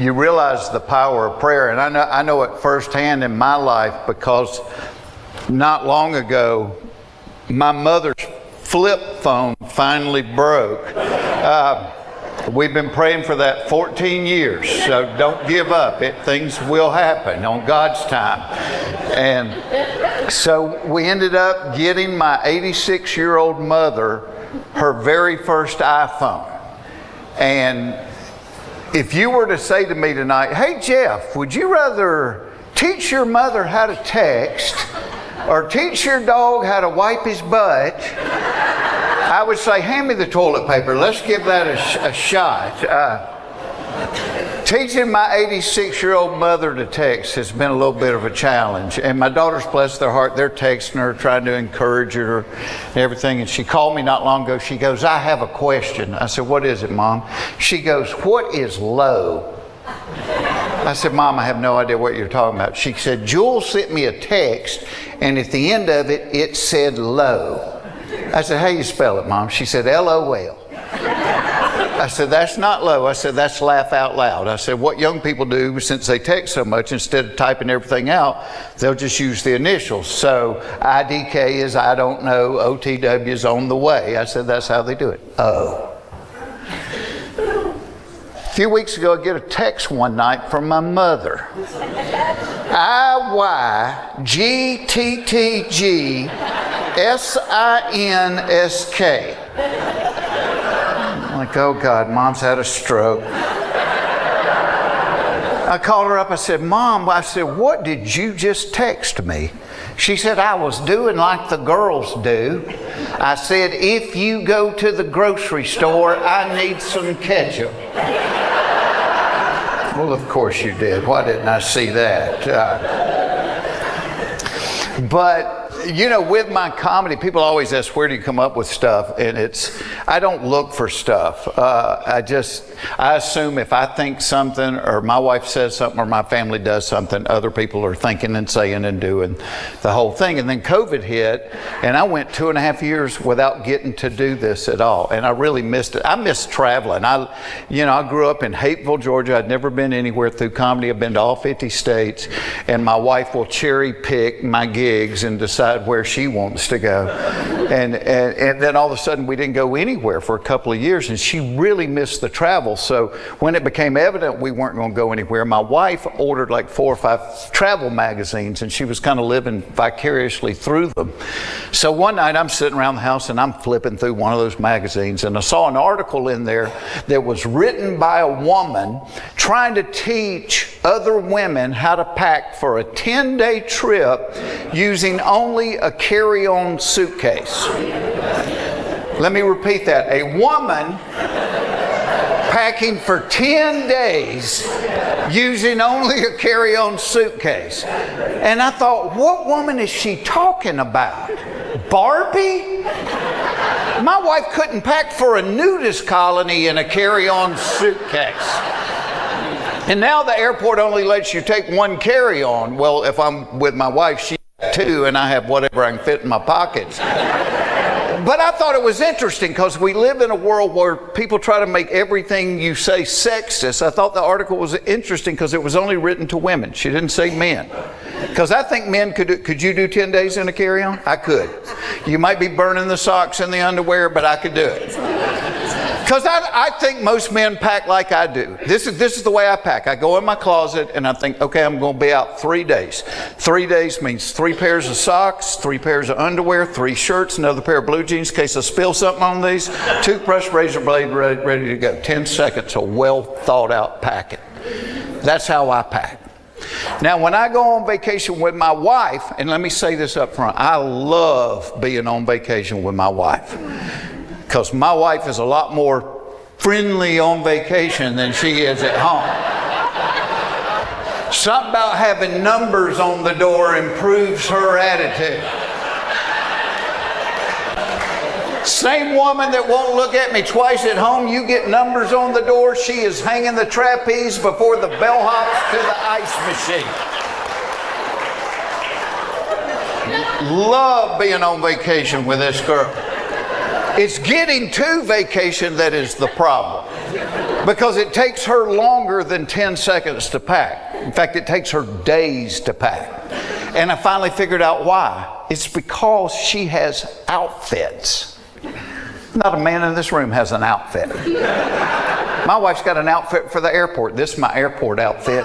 you realize the power of prayer. And I know it firsthand in my life, because not long ago, my mother's flip phone finally broke. We've been praying for that 14 years, so don't give up. Things will happen on God's time. And so we ended up getting my 86-year-old mother her very first iPhone. And if you were to say to me tonight, hey Jeff, would you rather teach your mother how to text or teach your dog how to wipe his butt? I would say, hand me the toilet paper. Let's give that a shot. Teaching my 86-year-old mother to text has been a little bit of a challenge. And my daughters, bless their heart, they're texting her, trying to encourage her and everything. And she called me not long ago. She goes, I have a question. I said, what is it, Mom? She goes, what is low? I said, Mom, I have no idea what you're talking about. She said, Jewel sent me a text, and at the end of it, it said low. I said, how you spell it, Mom? She said, LOL. I said, that's not low. I said, that's laugh out loud. I said, what young people do, since they text so much, instead of typing everything out, they'll just use the initials. So IDK is I don't know, OTW is on the way. I said, that's how they do it. Oh. A few weeks ago, I get a text one night from my mother. IYGTTGSINSK. I'm like, oh God, Mom's had a stroke. I called her up. I said, Mom, what did you just text me? She said, I was doing like the girls do. I said, if you go to the grocery store, I need some ketchup. Well, of course you did. Why didn't I see that? But you know, with my comedy, people always ask, where do you come up with stuff? And I don't look for stuff. I assume if I think something, or my wife says something, or my family does something, other people are thinking and saying and doing the whole thing. And then COVID hit, and I went 2.5 years without getting to do this at all. And I really missed it. I missed traveling. I grew up in Hapeville, Georgia. I'd never been anywhere through comedy. I've been to all 50 states. And my wife will cherry pick my gigs and decide where she wants to go. And then all of a sudden we didn't go anywhere for a couple of years, and she really missed the travel. So when it became evident we weren't going to go anywhere, my wife ordered like 4 or 5 travel magazines, and she was kind of living vicariously through them. So one night I'm sitting around the house and I'm flipping through one of those magazines, and I saw an article in there that was written by a woman trying to teach other women how to pack for a 10-day trip using only a carry-on suitcase. Let me repeat that. A woman packing for 10 days using only a carry-on suitcase. And I thought, what woman is she talking about? Barbie? My wife couldn't pack for a nudist colony in a carry-on suitcase. And now the airport only lets you take 1 carry-on. Well, if I'm with my wife, she has 2, and I have whatever I can fit in my pockets. But I thought it was interesting because we live in a world where people try to make everything you say sexist. I thought the article was interesting because it was only written to women. She didn't say men. Because I think men could you do 10 days in a carry-on? I could. You might be burning the socks and the underwear, but I could do it. Because I think most men pack like I do. This is the way I pack. I go in my closet and I think, okay, I'm going to be out 3 days. 3 days means 3 pairs of socks, 3 pairs of underwear, 3 shirts, another pair of blue jeans in case I spill something on these, toothbrush, razor blade, ready to go. 10 seconds of well thought out packing. That's how I pack. Now, when I go on vacation with my wife, and let me say this up front, I love being on vacation with my wife. Because my wife is a lot more friendly on vacation than she is at home. Something about having numbers on the door improves her attitude. Same woman that won't look at me twice at home, you get numbers on the door, she is hanging the trapeze before the bellhops to the ice machine. Love being on vacation with this girl. It's getting to vacation that is the problem. Because it takes her longer than 10 seconds to pack. In fact, it takes her days to pack. And I finally figured out why. It's because she has outfits. Not a man in this room has an outfit. My wife's got an outfit for the airport. This is my airport outfit.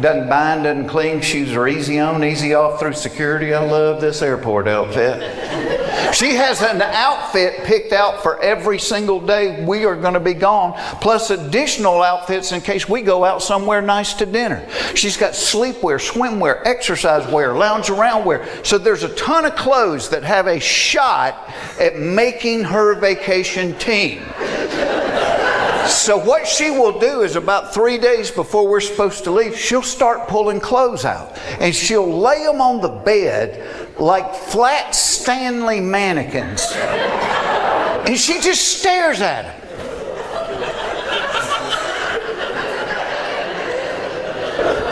Doesn't bind, doesn't cling. Shoes are easy on, easy off through security. I love this airport outfit. She has an outfit picked out for every single day we are going to be gone, plus additional outfits in case we go out somewhere nice to dinner. She's got sleepwear, swimwear, exercise wear, lounge around wear. So there's a ton of clothes that have a shot at making her vacation team. So what she will do is about 3 days before we're supposed to leave, she'll start pulling clothes out. And she'll lay them on the bed like flat Stanley mannequins. And she just stares at them.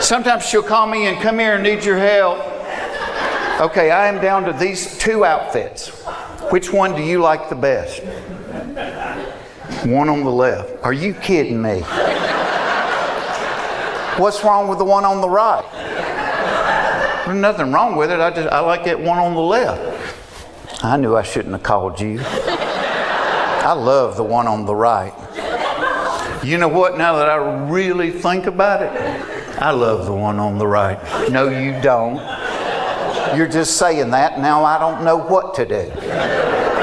Sometimes she'll call me and come here and need your help. Okay, I am down to these 2 outfits. Which one do you like the best? One on the left. Are you kidding me? What's wrong with the one on the right? There's nothing wrong with it. I like that one on the left. I knew I shouldn't have called you. I love the one on the right. You know what? Now that I really think about it, I love the one on the right. No, you don't. You're just saying that. Now I don't know what to do.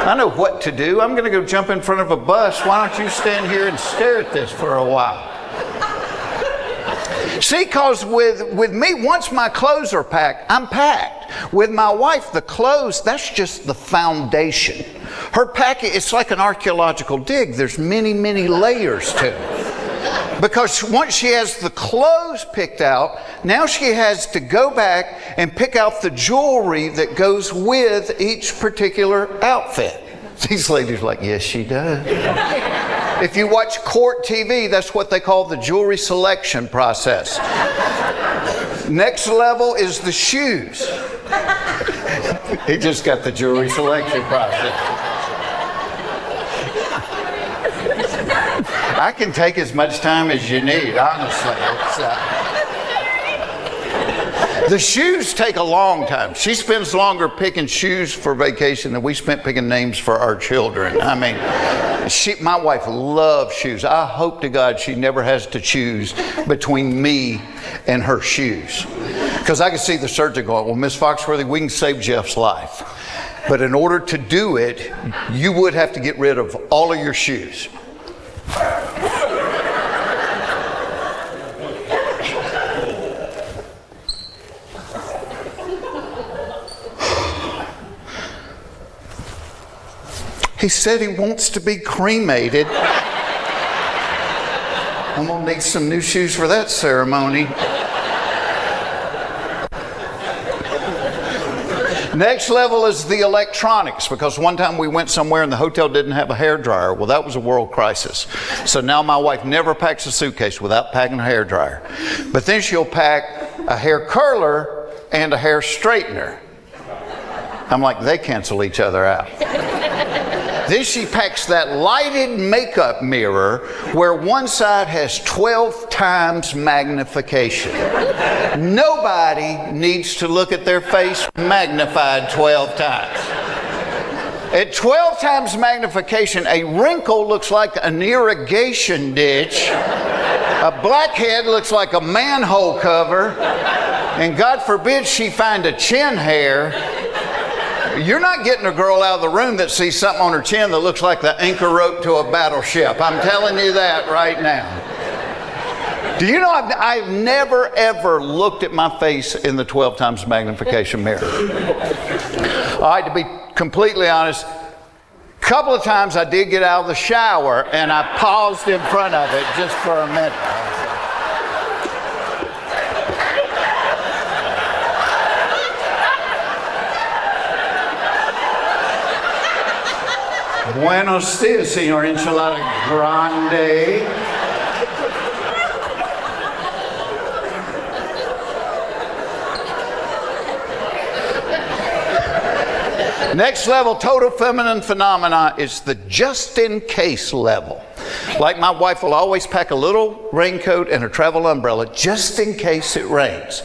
I know what to do. I'm going to go jump in front of a bus. Why don't you stand here and stare at this for a while? See, because with me, once my clothes are packed, I'm packed. With my wife, the clothes, that's just the foundation. Her packet, it's like an archaeological dig. There's many, many layers to it. Because once she has the clothes picked out, now she has to go back and pick out the jewelry that goes with each particular outfit. These ladies are like, yes, she does. If you watch court TV, that's what they call the jewelry selection process. Next level is the shoes. He just got the jewelry selection process. I can take as much time as you need, honestly. The shoes take a long time. She spends longer picking shoes for vacation than we spent picking names for our children. I mean, my wife loves shoes. I hope to God she never has to choose between me and her shoes. Because I can see the surgeon going, well, Miss Foxworthy, we can save Jeff's life. But in order to do it, you would have to get rid of all of your shoes. He said he wants to be cremated. I'm going to need some new shoes for that ceremony. Next level is the electronics, because one time we went somewhere and the hotel didn't have a hairdryer. Well, that was a world crisis. So now my wife never packs a suitcase without packing a hairdryer. But then she'll pack a hair curler and a hair straightener. I'm like, they cancel each other out. Then she packs that lighted makeup mirror where one side has 12 times magnification. Nobody needs to look at their face magnified 12 times. At 12 times magnification, a wrinkle looks like an irrigation ditch. A blackhead looks like a manhole cover. And God forbid she find a chin hair. You're not getting a girl out of the room that sees something on her chin that looks like the anchor rope to a battleship. I'm telling you that right now. Do you know I've never ever looked at my face in the 12 times magnification mirror. All right, to be completely honest, a couple of times I did get out of the shower and I paused in front of it just for a minute. Buenos dias, señor enchilada grande. Next level, total feminine phenomena, is the just in case level. Like my wife will always pack a little raincoat and a travel umbrella just in case it rains.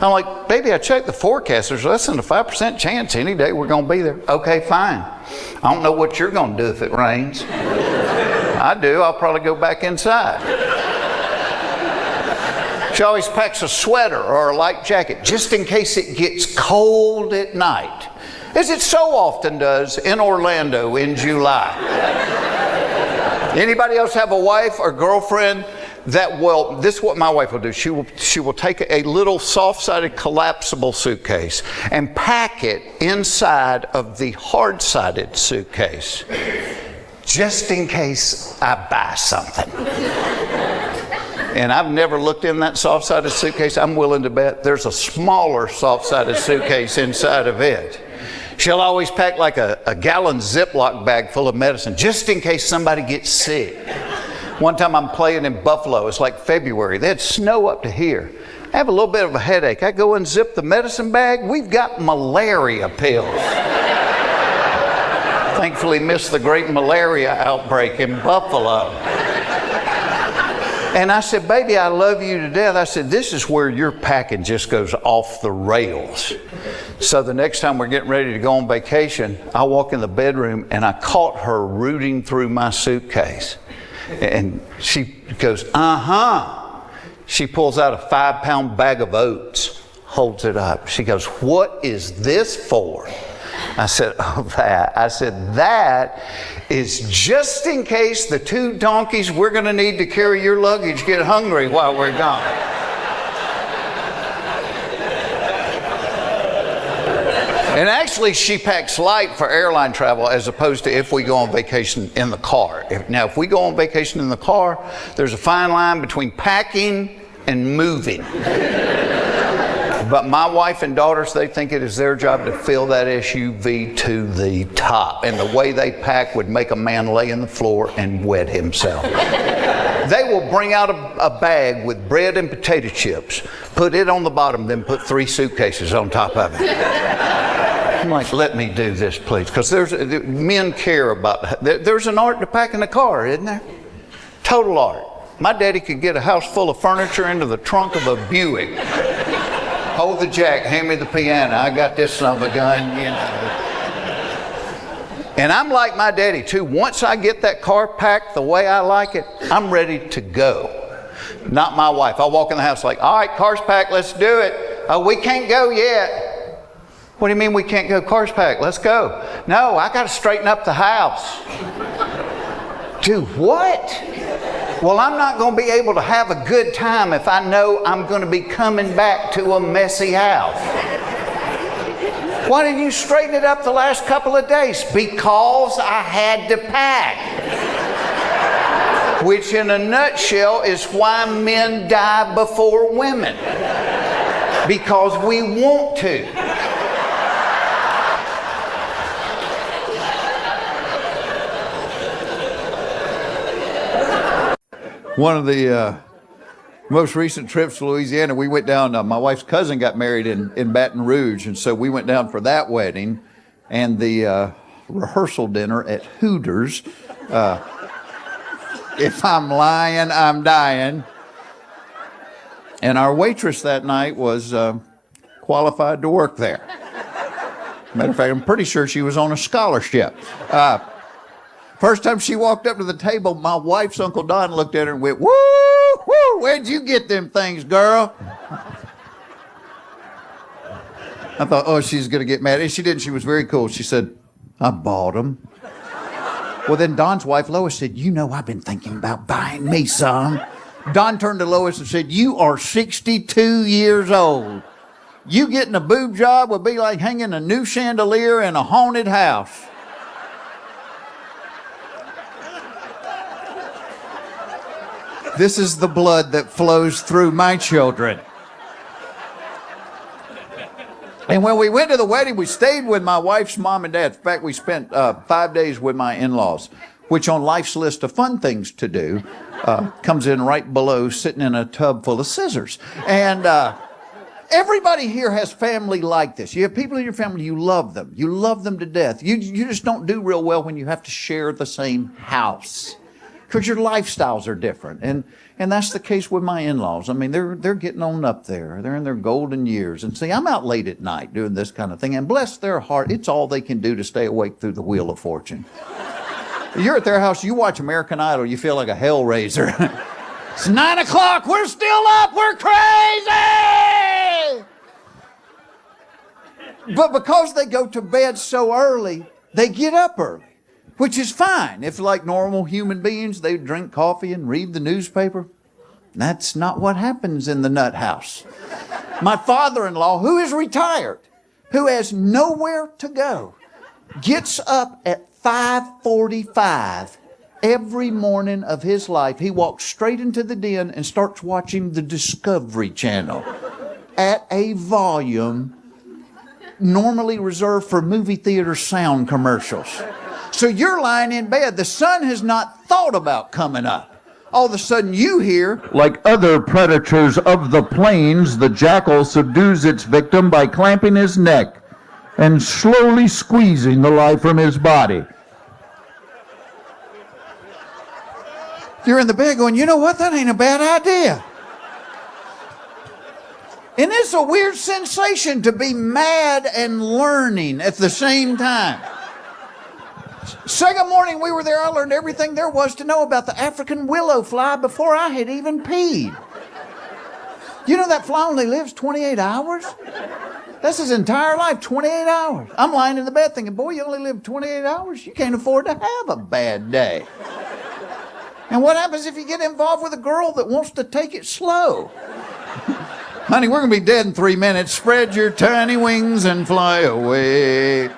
I'm like, baby, I checked the forecast. There's less than a 5% chance any day we're going to be there. Okay, fine. I don't know what you're going to do if it rains. I do. I'll probably go back inside. She always packs a sweater or a light jacket just in case it gets cold at night, as it so often does in Orlando in July. Anybody else have a wife or girlfriend that will, this is what my wife will do. She will take a little soft-sided collapsible suitcase and pack it inside of the hard-sided suitcase just in case I buy something. And I've never looked in that soft-sided suitcase. I'm willing to bet there's a smaller soft-sided suitcase inside of it. She'll always pack like a gallon Ziploc bag full of medicine just in case somebody gets sick. One time I'm playing in Buffalo. It's like February. They had snow up to here. I have a little bit of a headache. I go and zip the medicine bag. We've got malaria pills. Thankfully missed the great malaria outbreak in Buffalo. And I said, baby, I love you to death. I said, this is where your packing just goes off the rails. So the next time we're getting ready to go on vacation, I walk in the bedroom and I caught her rooting through my suitcase. And she goes, uh-huh. She pulls out a 5-pound bag of oats, holds it up. She goes, what is this for? I said, oh, that. I said, that is just in case the 2 donkeys we're going to need to carry your luggage get hungry while we're gone. And actually, she packs light for airline travel as opposed to if we go on vacation in the car. If we go on vacation in the car, there's a fine line between packing and moving. But my wife and daughters, they think it is their job to fill that SUV to the top. And the way they pack would make a man lay on the floor and wet himself. They will bring out a bag with bread and potato chips, put it on the bottom, then put 3 suitcases on top of it. I'm like, let me do this, please. Because men care about that. There's an art to packing a car, isn't there? Total art. My daddy could get a house full of furniture into the trunk of a Buick. Hold the jack, hand me the piano. I got this son of a gun, you know. And I'm like my daddy too. Once I get that car packed the way I like it, I'm ready to go. Not my wife. I walk in the house like, all right, car's packed, let's do it. Oh, we can't go yet. What do you mean we can't go? Car's packed, let's go. No, I got to straighten up the house. Do what? Well, I'm not going to be able to have a good time if I know I'm going to be coming back to a messy house. Why didn't you straighten it up the last couple of days? Because I had to pack. Which in a nutshell is why men die before women. Because we want to. One of the most recent trips to Louisiana, we went down, my wife's cousin got married in Baton Rouge, and so we went down for that wedding and the rehearsal dinner at Hooters. If I'm lying, I'm dying. And our waitress that night was qualified to work there. Matter of fact, I'm pretty sure she was on a scholarship. First time she walked up to the table, my wife's Uncle Don looked at her and went, woo, woo, where'd you get them things, girl? I thought, oh, she's going to get mad. And she didn't. She was very cool. She said, I bought them. Well, then Don's wife, Lois, said, you know, I've been thinking about buying me some. Don turned to Lois and said, you are 62 years old. You getting a boob job would be like hanging a new chandelier in a haunted house. This is the blood that flows through my children. And when we went to the wedding, we stayed with my wife's mom and dad. In fact, we spent 5 days with my in-laws, which on life's list of fun things to do comes in right below sitting in a tub full of scissors. And everybody here has family like this. You have people in your family, you love them. You love them to death. You just don't do real well when you have to share the same house. because your lifestyles are different. And that's the case with my in-laws. I mean, they're getting on up there. They're in their golden years. And see, I'm out late at night doing this kind of thing. And bless their heart, it's all they can do to stay awake through the Wheel of Fortune. You're at their house, you watch American Idol, you feel like a hellraiser. It's 9 o'clock, we're still up, we're crazy! But because they go to bed so early, they get up early, which is fine. If like normal human beings, they drink coffee and read the newspaper. That's not what happens in the nut house. My father-in-law, who is retired, who has nowhere to go, gets up at 5:45 every morning of his life. He walks straight into the den and starts watching the Discovery Channel at a volume normally reserved for movie theater sound commercials. So you're lying in bed. The sun has not thought about coming up. All of a sudden you hear, like other predators of the plains, the jackal subdues its victim by clamping his neck and slowly squeezing the life from his body. You're in the bed going, you know what? That ain't a bad idea. And it's a weird sensation to be mad and learning at the same time. Second morning we were there, I learned everything there was to know about the African willow fly before I had even peed. You know that fly only lives 28 hours? That's his entire life, 28 hours. I'm lying in the bed thinking, boy, you only live 28 hours? You can't afford to have a bad day. And what happens if you get involved with a girl that wants to take it slow? Honey, we're going to be dead in 3 minutes. Spread your tiny wings and fly away.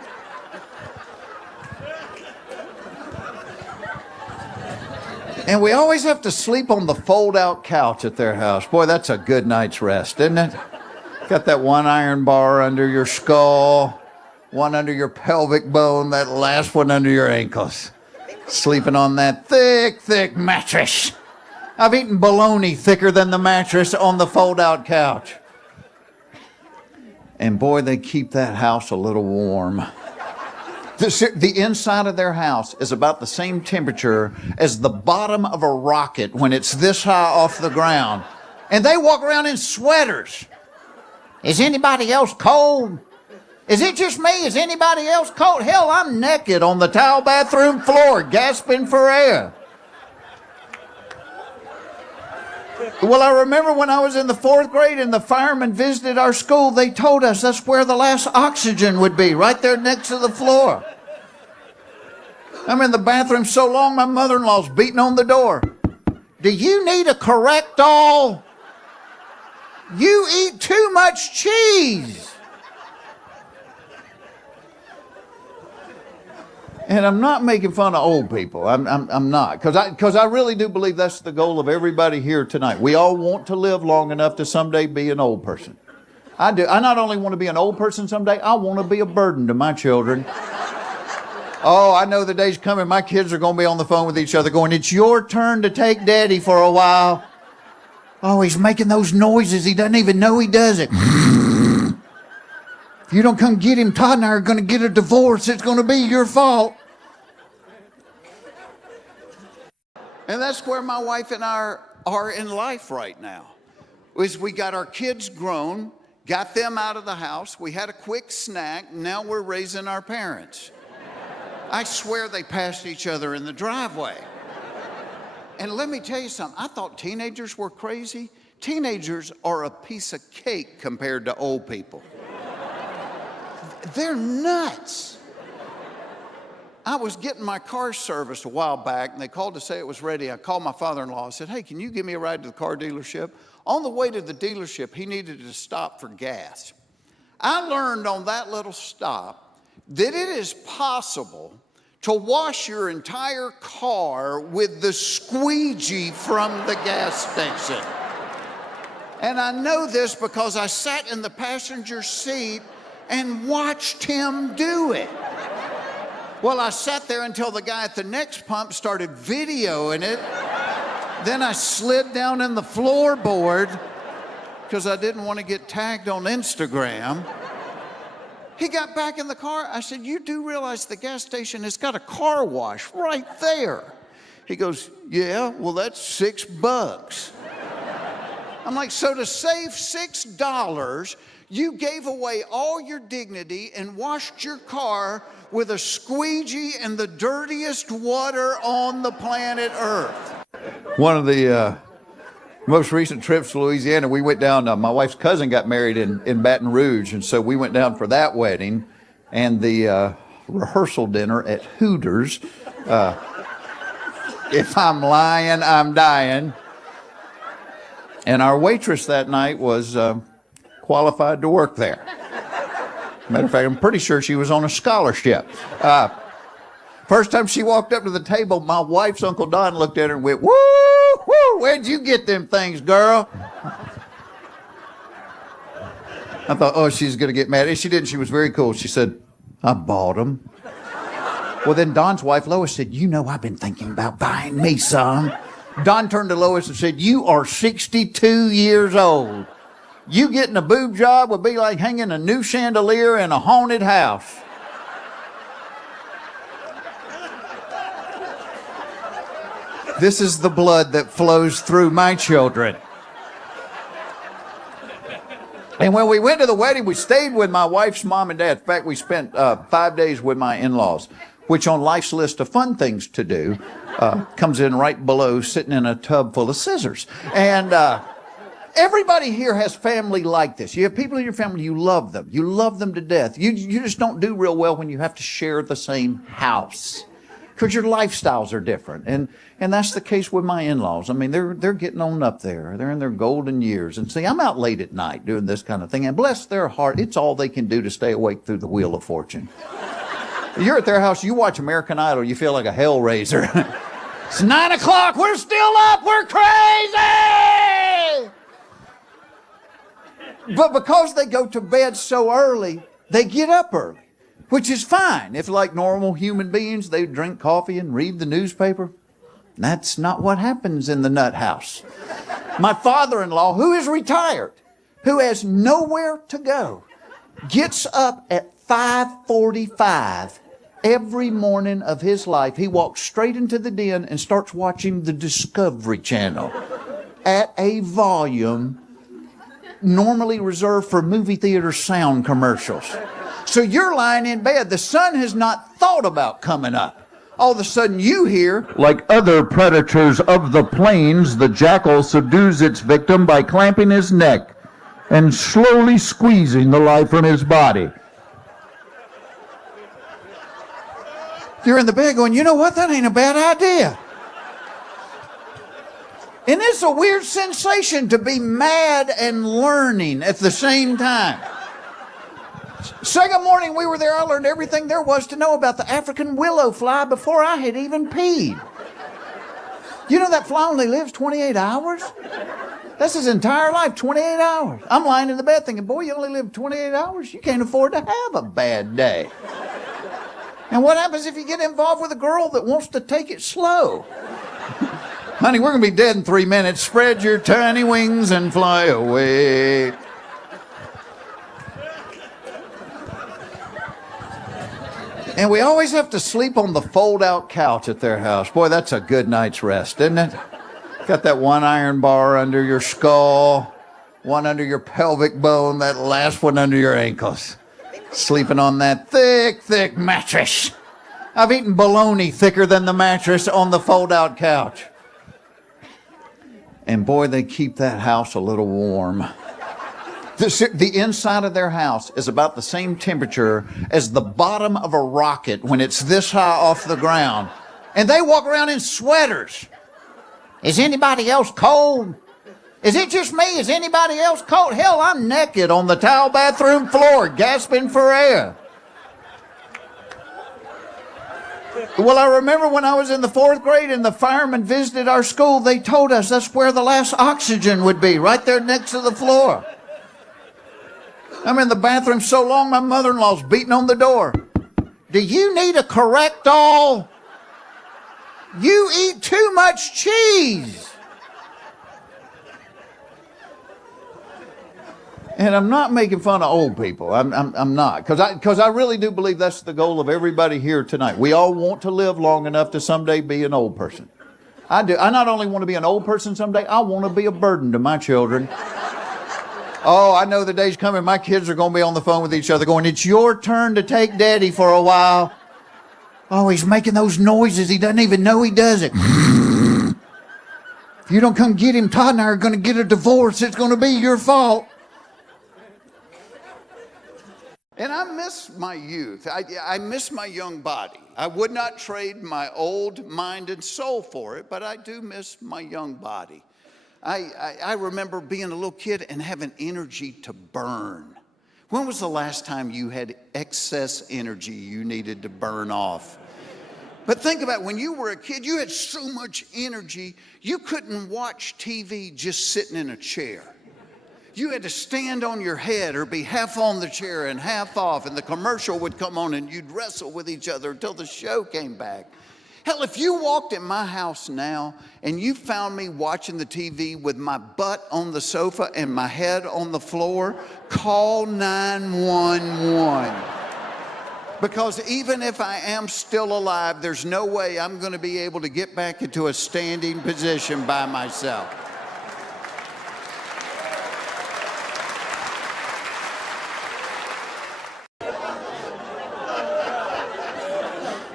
And we always have to sleep on the fold-out couch at their house. Boy, that's a good night's rest, isn't it? Got that one iron bar under your skull, one under your pelvic bone, that last one under your ankles. Sleeping on that thick, thick mattress. I've eaten bologna thicker than the mattress on the fold-out couch. And boy, they keep that house a little warm. The inside of their house is about the same temperature as the bottom of a rocket when it's this high off the ground. And they walk around in sweaters. Is anybody else cold? Is it just me? Is anybody else cold? Hell, I'm naked on the tile bathroom floor, gasping for air. Well, I remember when I was in the 4th grade and the firemen visited our school, they told us that's where the last oxygen would be, right there next to the floor. I'm in the bathroom so long, my mother-in-law's beating on the door. Do you need a correct-all? You eat too much cheese. And I'm not making fun of old people. I'm not. Because I really do believe that's the goal of everybody here tonight. We all want to live long enough to someday be an old person. I do. I not only want to be an old person someday, I want to be a burden to my children. Oh, I know the day's coming. My kids are going to be on the phone with each other going, it's your turn to take Daddy for a while. Oh, he's making those noises. He doesn't even know he does it. If you don't come get him, Todd and I are going to get a divorce. It's going to be your fault. And that's where my wife and I are in life right now. Is we got our kids grown, got them out of the house, we had a quick snack, now we're raising our parents. I swear they passed each other in the driveway. And let me tell you something, I thought teenagers were crazy. Teenagers are a piece of cake compared to old people. They're nuts. I was getting my car serviced a while back, and they called to say it was ready. I called my father-in-law. I said, hey, can you give me a ride to the car dealership? On the way to the dealership, he needed to stop for gas. I learned on that little stop that it is possible to wash your entire car with the squeegee from the gas station. And I know this because I sat in the passenger seat and watched him do it. Well, I sat there until the guy at the next pump started videoing it. Then I slid down in the floorboard because I didn't want to get tagged on Instagram. He got back in the car. I said, you do realize the gas station has got a car wash right there. He goes, yeah, well, that's $6. I'm like, so to save $6, you gave away all your dignity and washed your car with a squeegee and the dirtiest water on the planet Earth. One of the most recent trips to Louisiana, we went down, my wife's cousin got married in Baton Rouge, and so we went down for that wedding and the rehearsal dinner at Hooters. If I'm lying, I'm dying. And our waitress that night was qualified to work there. Matter of fact, I'm pretty sure she was on a scholarship. First time she walked up to the table, my wife's Uncle Don looked at her and went, woo, woo, where'd you get them things, girl? I thought, oh, she's going to get mad. And she didn't. She was very cool. She said, I bought them. Well, then Don's wife, Lois, said, you know, I've been thinking about buying me some. Don turned to Lois and said, you are 62 years old. You getting a boob job would be like hanging a new chandelier in a haunted house. This is the blood that flows through my children. And when we went to the wedding, we stayed with my wife's mom and dad. In fact, we spent 5 days with my in-laws, which on life's list of fun things to do comes in right below sitting in a tub full of scissors. And everybody here has family like this. You have people in your family, you love them. You love them to death. You just don't do real well when you have to share the same house because your lifestyles are different. And that's the case with my in-laws. I mean, they're getting on up there. They're in their golden years. And see, I'm out late at night doing this kind of thing. And bless their heart, it's all they can do to stay awake through the Wheel of Fortune. You're at their house, you watch American Idol, you feel like a hellraiser. It's 9 o'clock, we're still up, we're crazy! But because they go to bed so early, they get up early, which is fine. If like normal human beings, they drink coffee and read the newspaper. That's not what happens in the nut house. My father-in-law, who is retired, who has nowhere to go, gets up at 5:45 every morning of his life. He walks straight into the den and starts watching the Discovery Channel at a volume normally reserved for movie theater sound commercials. So you're lying in bed. The sun has not thought about coming up. All of a sudden you hear, Like other predators of the plains, the jackal subdues its victim by clamping his neck and slowly squeezing the life from his body. you're in the bed going, you know what, that ain't a bad idea. And it's a weird sensation to be mad and learning at the same time. Second morning we were there, I learned everything there was to know about the African willow fly before I had even peed. You know that fly only lives 28 hours? That's his entire life, 28 hours. I'm lying in the bed thinking, boy, you only live 28 hours? You can't afford to have a bad day. And what happens if you get involved with a girl that wants to take it slow? Honey, we're going to be dead in 3 minutes. Spread your tiny wings and fly away. And we always have to sleep on the fold-out couch at their house. Boy, that's a good night's rest, isn't it? Got that one iron bar under your skull, one under your pelvic bone, that last one under your ankles. Sleeping on that thick, thick mattress. I've eaten bologna thicker than the mattress on the fold-out couch. And boy, they keep that house a little warm. The inside of their house is about the same temperature as the bottom of a rocket when it's this high off the ground. And they walk around in sweaters. Is anybody else cold? Is it just me? Is anybody else cold? Hell, I'm naked on the tile bathroom floor, gasping for air. Well, I remember when I was in the 4th grade and the firemen visited our school, they told us that's where the last oxygen would be, right there next to the floor. I'm in the bathroom so long, my mother-in-law's beating on the door. Do you need a correct-all? You eat too much cheese. And I'm not making fun of old people. I'm not. Because I really do believe that's the goal of everybody here tonight. We all want to live long enough to someday be an old person. I do. I not only want to be an old person someday, I want to be a burden to my children. Oh, I know the day's coming. My kids are going to be on the phone with each other going, it's your turn to take Daddy for a while. Oh, he's making those noises. He doesn't even know he does it. If you don't come get him, Todd and I are going to get a divorce. It's going to be your fault. And I miss my youth. I miss my young body. I would not trade my old mind and soul for it, but I do miss my young body. I remember being a little kid and having energy to burn. When was the last time you had excess energy you needed to burn off? But think about it, when you were a kid, you had so much energy, you couldn't watch TV just sitting in a chair. You had to stand on your head or be half on the chair and half off, and the commercial would come on and you'd wrestle with each other until the show came back. Hell, if you walked in my house now and you found me watching the TV with my butt on the sofa and my head on the floor, call 911. Because even if I am still alive, there's no way I'm going to be able to get back into a standing position by myself.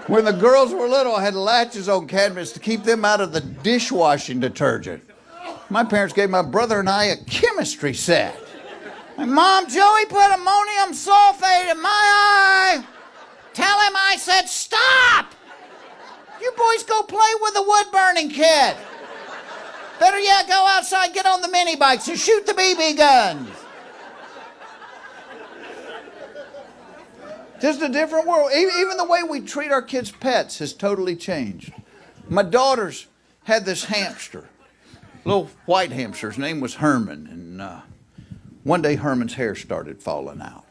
When the girls were little, I had latches on cabinets to keep them out of the dishwashing detergent. My parents gave my brother and I a chemistry set. Mom, Joey put ammonium sulfate in my eye. Tell him I said stop. You boys go play with the wood-burning kid. Better yet, go outside, get on the mini bikes and shoot the BB guns. Just a different world. Even the way we treat our kids' pets has totally changed. My daughters had this hamster, little white hamster. His name was Herman. And one day Herman's hair started falling out.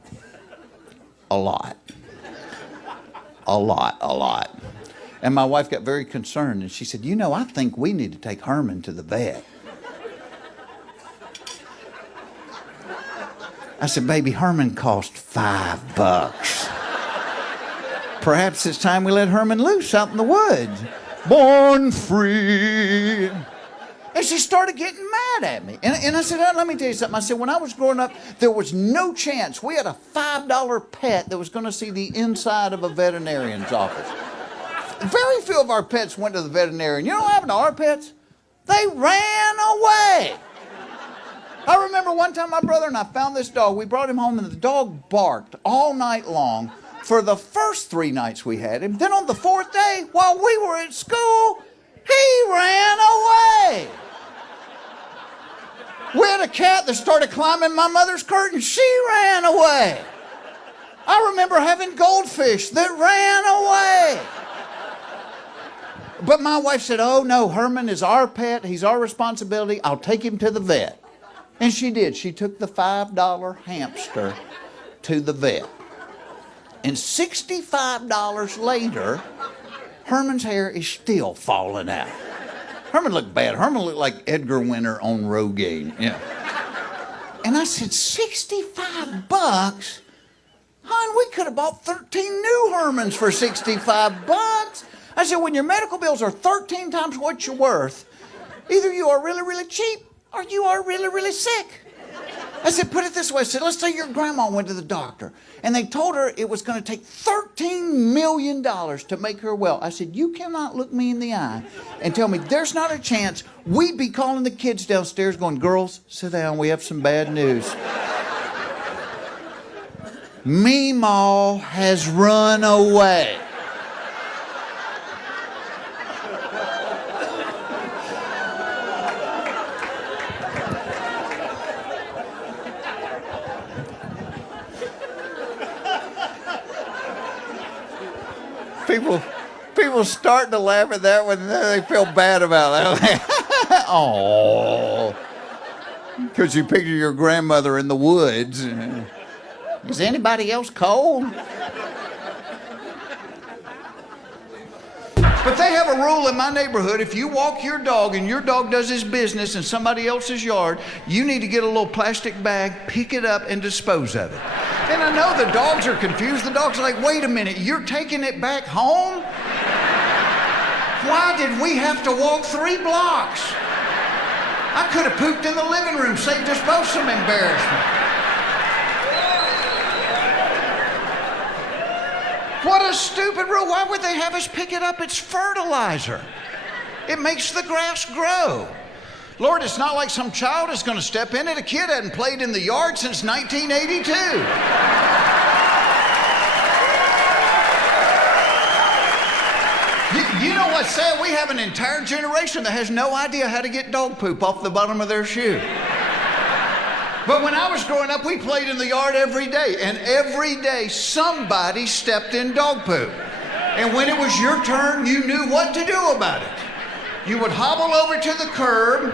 A lot. And my wife got very concerned and she said, you know, I think we need to take Herman to the vet. I said, baby, Herman cost $5. Perhaps it's time we let Herman loose out in the woods. Born free. And she started getting mad at me. And I said, let me tell you something. I said, when I was growing up, there was no chance. We had a $5 pet that was going to see the inside of a veterinarian's office. Very few of our pets went to the veterinarian. You know what happened to our pets? They ran away. I remember one time my brother and I found this dog. We brought him home and the dog barked all night long for the first 3 nights we had him. Then on the 4th day, while we were at school, he ran away. We had a cat that started climbing my mother's curtain. She ran away. I remember having goldfish that ran away. But my wife said, oh no, Herman is our pet. He's our responsibility. I'll take him to the vet. And she did. She took the $5 hamster to the vet. And $65 later, Herman's hair is still falling out. Herman looked bad. Herman looked like Edgar Winter on Rogaine. Yeah. And I said, $65? Hon, we could have bought 13 new Hermans for $65. I said, when your medical bills are 13 times what you're worth, either you are really, really cheap or you are really, really sick. I said, put it this way. I said, let's say your grandma went to the doctor and they told her it was going to take $13 million to make her well. I said, you cannot look me in the eye and tell me there's not a chance we'd be calling the kids downstairs going, girls, sit down, we have some bad news. Meemaw has run away. People start to laugh at that one, and then they feel bad about that. Oh, because you picture your grandmother in the woods. Is anybody else cold? But they have a rule in my neighborhood. If you walk your dog and your dog does his business in somebody else's yard, you need to get a little plastic bag, pick it up, and dispose of it. And I know the dogs are confused. The dogs are like, wait a minute, you're taking it back home? why did we have to walk 3 blocks? I could have pooped in the living room, saved us both some embarrassment. What a stupid rule. Why would they have us pick it up? It's fertilizer. It makes the grass grow. Lord, it's not like some child is going to step in it. A kid hadn't played in the yard since 1982. You know what's sad? We have an entire generation that has no idea how to get dog poop off the bottom of their shoe. But when I was growing up, we played in the yard every day, and every day somebody stepped in dog poop. And when it was your turn, you knew what to do about it. You would hobble over to the curb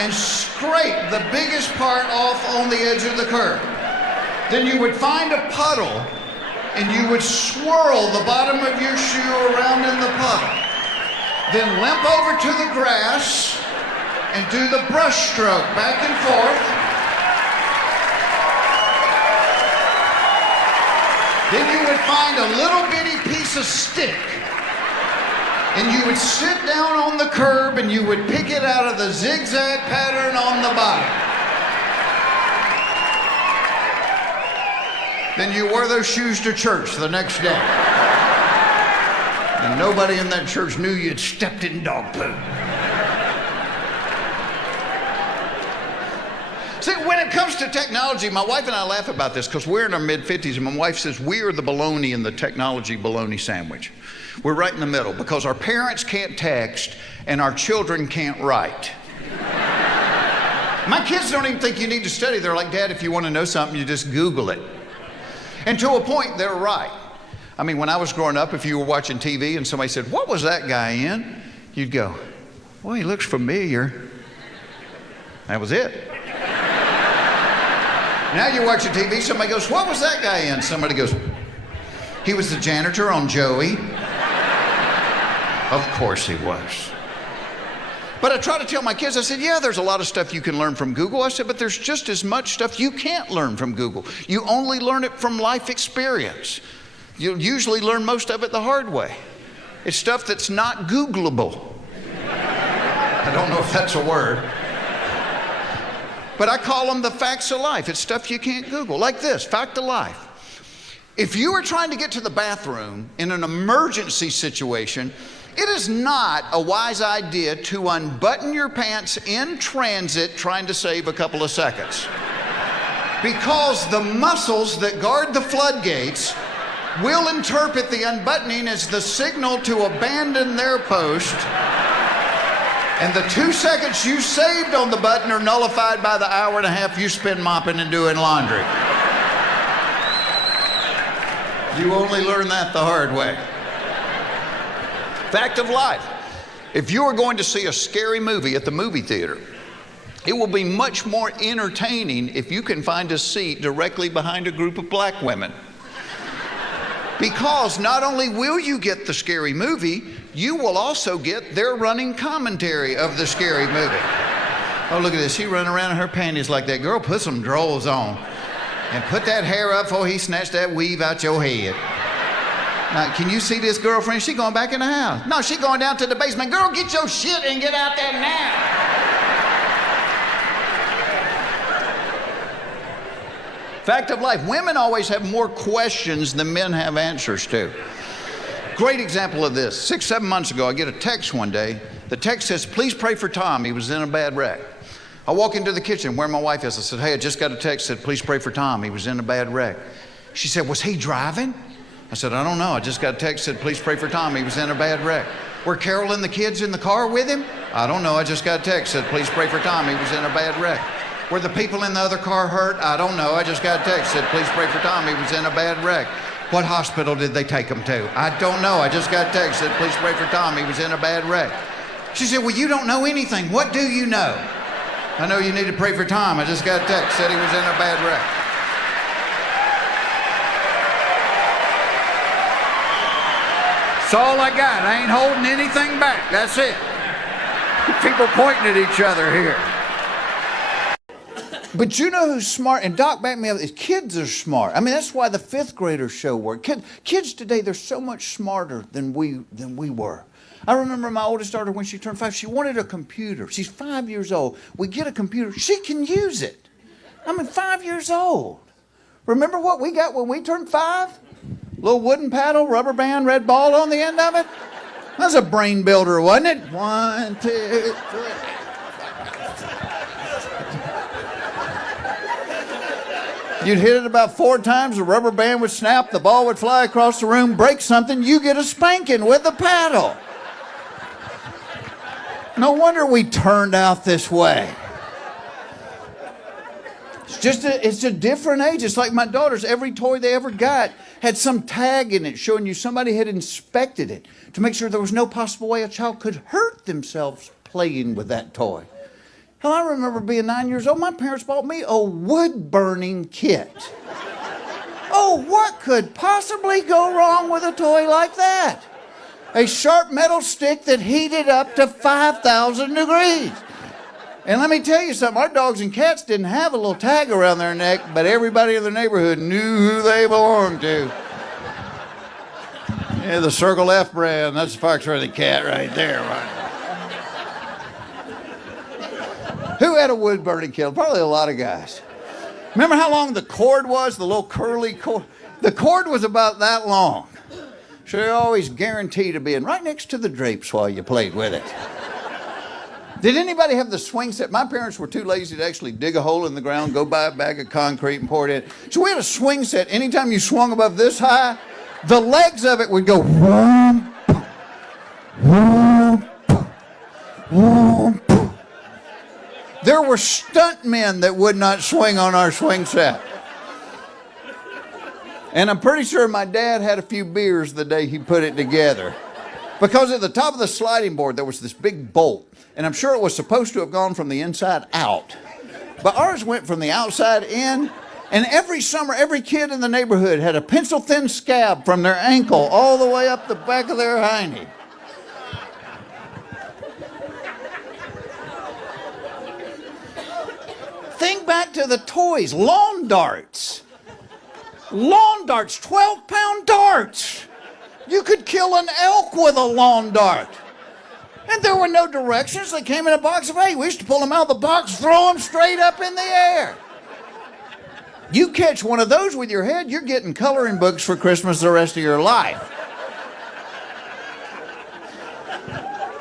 and scrape the biggest part off on the edge of the curb. Then you would find a puddle and you would swirl the bottom of your shoe around in the puddle. Then limp over to the grass and do the brush stroke back and forth. Then you would find a little bitty piece of stick and you would sit down on the curb and you would pick it out of the zigzag pattern on the bottom. Then you wore those shoes to church the next day. And nobody in that church knew you'd stepped in dog poop. See, when it comes to technology, my wife and I laugh about this because we're in our mid-50s and my wife says we are the bologna in the technology bologna sandwich. We're right in the middle because our parents can't text and our children can't write. My kids don't even think you need to study. They're like, Dad, if you want to know something, you just Google it. And to a point, they're right. I mean, when I was growing up, if you were watching TV and somebody said, what was that guy in? You'd go, well, he looks familiar. That was it. Now you're watching TV, somebody goes, what was that guy in? Somebody goes, he was the janitor on Joey. Of course he was. But I try to tell my kids, I said, yeah, there's a lot of stuff you can learn from Google. I said, but there's just as much stuff you can't learn from Google. You only learn it from life experience. You'll usually learn most of it the hard way. It's stuff that's not Googleable. I don't know if that's a word. But I call them the facts of life. It's stuff you can't Google. Like this, fact of life. If you are trying to get to the bathroom in an emergency situation, it is not a wise idea to unbutton your pants in transit trying to save a couple of seconds. Because the muscles that guard the floodgates will interpret the unbuttoning as the signal to abandon their post. And the 2 seconds you saved on the button are nullified by the hour and a half you spend mopping and doing laundry. You only learn that the hard way. Fact of life. If you are going to see a scary movie at the movie theater, it will be much more entertaining if you can find a seat directly behind a group of black women. Because not only will you get the scary movie, you will also get their running commentary of the scary movie. Oh, look at this. She running around in her panties like that. Girl, put some drawers on. And put that hair up before he snatched that weave out your head. Now, can you see this girlfriend? She going back in the house. No, she going down to the basement. Girl, get your shit and get out there now. Fact of life, women always have more questions than men have answers to. Great example of this. 6, 7 months ago, I get a text one day. The text says, please pray for Tom. He was in a bad wreck. I walk into the kitchen where my wife is. I said, hey, I just got a text that said, please pray for Tom. He was in a bad wreck. She said, was he driving? I said, I don't know. I just got a text that said, please pray for Tom. He was in a bad wreck. Were Carol and the kids in the car with him? I don't know. I just got a text that said, please pray for Tom. He was in a bad wreck. Were the people in the other car hurt? I don't know. I just got a text that said, please pray for Tom. He was in a bad wreck. What hospital did they take him to? I don't know. I just got a text that said, please pray for Tom. He was in a bad wreck. She said, well, you don't know anything. What do you know? I know you need to pray for Tom. I just got a text said he was in a bad wreck. That's all I got. I ain't holding anything back. That's it. People pointing at each other here. But you know who's smart? And Doc backed me up. Kids are smart. I mean, that's why the 5th graders show work. Kids today, they're so much smarter than we were. I remember my oldest daughter, when she turned 5, she wanted a computer. She's 5 years old. We get a computer. She can use it. I mean, 5 years old. Remember what we got when we turned 5? Little wooden paddle, rubber band, red ball on the end of it. That was a brain builder, wasn't it? 1, 2, 3. You'd hit it about 4 times, the rubber band would snap, the ball would fly across the room, break something, you get a spanking with a paddle. No wonder we turned out this way. It's a different age. It's like my daughters, every toy they ever got had some tag in it showing you somebody had inspected it to make sure there was no possible way a child could hurt themselves playing with that toy. Hell, I remember being 9 years old, my parents bought me a wood-burning kit. Oh, what could possibly go wrong with a toy like that? A sharp metal stick that heated up to 5,000 degrees. And let me tell you something, our dogs and cats didn't have a little tag around their neck, but everybody in the neighborhood knew who they belonged to. Yeah, the Circle F brand, that's the Foxworthy cat right there, right? Who had a wood-burning kit? Probably a lot of guys. Remember how long the cord was, the little curly cord? The cord was about that long. So you're always guaranteed to be in right next to the drapes while you played with it. Did anybody have the swing set? My parents were too lazy to actually dig a hole in the ground, go buy a bag of concrete and pour it in. So we had a swing set. Anytime you swung above this high, the legs of it would go whoom, whoom, whoom. There were stunt men that would not swing on our swing set. And I'm pretty sure my dad had a few beers the day he put it together. Because at the top of the sliding board, there was this big bolt. And I'm sure it was supposed to have gone from the inside out. But ours went from the outside in. And every summer, every kid in the neighborhood had a pencil-thin scab from their ankle all the way up the back of their hiney. Think back to the toys, lawn darts. Lawn darts, 12-pound darts. You could kill an elk with a lawn dart. And there were no directions. They came in a box of 8. We used to pull them out of the box, throw them straight up in the air. You catch one of those with your head, you're getting coloring books for Christmas the rest of your life.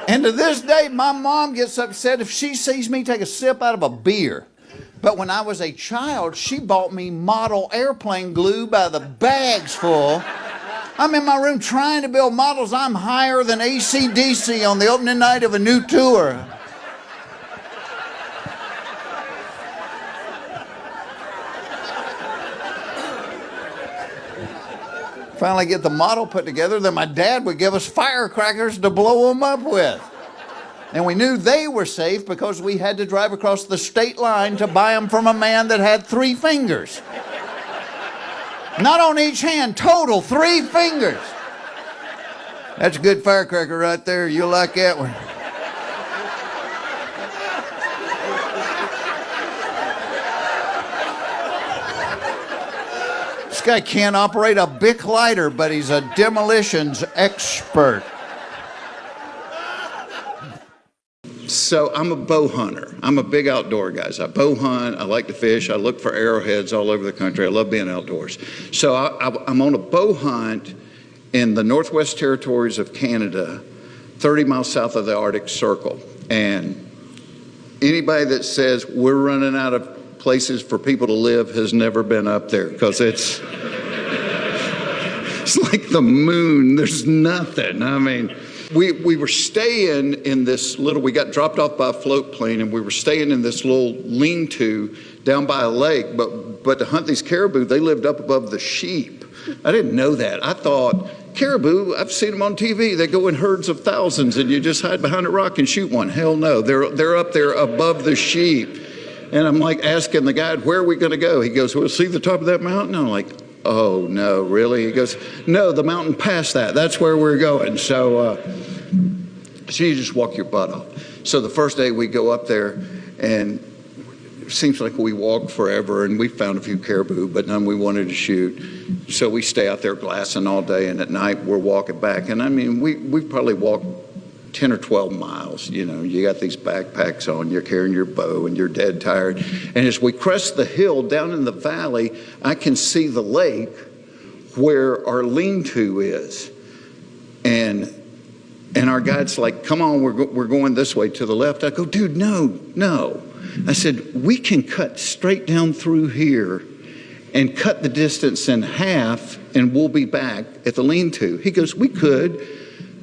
And to this day, my mom gets upset if she sees me take a sip out of a beer. But when I was a child, she bought me model airplane glue by the bags full. I'm in my room trying to build models. I'm higher than AC/DC on the opening night of a new tour. Finally get the model put together, then my dad would give us firecrackers to blow them up with. And we knew they were safe because we had to drive across the state line to buy them from a man that had 3 fingers. Not on each hand, total 3 fingers. That's a good firecracker right there. You'll like that one. This guy can't operate a Bic lighter, but he's a demolitions expert. So I'm a bow hunter. I'm a big outdoor guy. I bow hunt. I like to fish. I look for arrowheads all over the country. I love being outdoors. So I'm on a bow hunt in the Northwest Territories of Canada, 30 miles south of the Arctic Circle. And anybody that says we're running out of places for people to live has never been up there, because it's like the moon. There's nothing. I mean, we were staying in this little, we got dropped off by a float plane, and we were staying in this little lean-to down by a lake, but to hunt these caribou, they lived up above the sheep. I didn't know that. I thought, caribou, I've seen them on TV. They go in herds of thousands, and you just hide behind a rock and shoot one. Hell no, they're up there above the sheep. And I'm like asking the guide, where are we going to go? He goes, well, see the top of that mountain? I'm like, oh, no, really? He goes, no, the mountain past that. That's where we're going. So you just walk your butt off. So the first day we go up there, and it seems like we walked forever, and we found a few caribou, but none we wanted to shoot. So we stay out there glassing all day, and at night we're walking back. And I mean, we probably walked 10 or 12 miles. You know, you got these backpacks on, you're carrying your bow, and you're dead tired. And as we crest the hill down in the valley, I can see the lake where our lean-to is. And our guide's like, come on, we're going this way to the left. I go, dude, no. I said, we can cut straight down through here and cut the distance in half, and we'll be back at the lean-to. He goes, we could,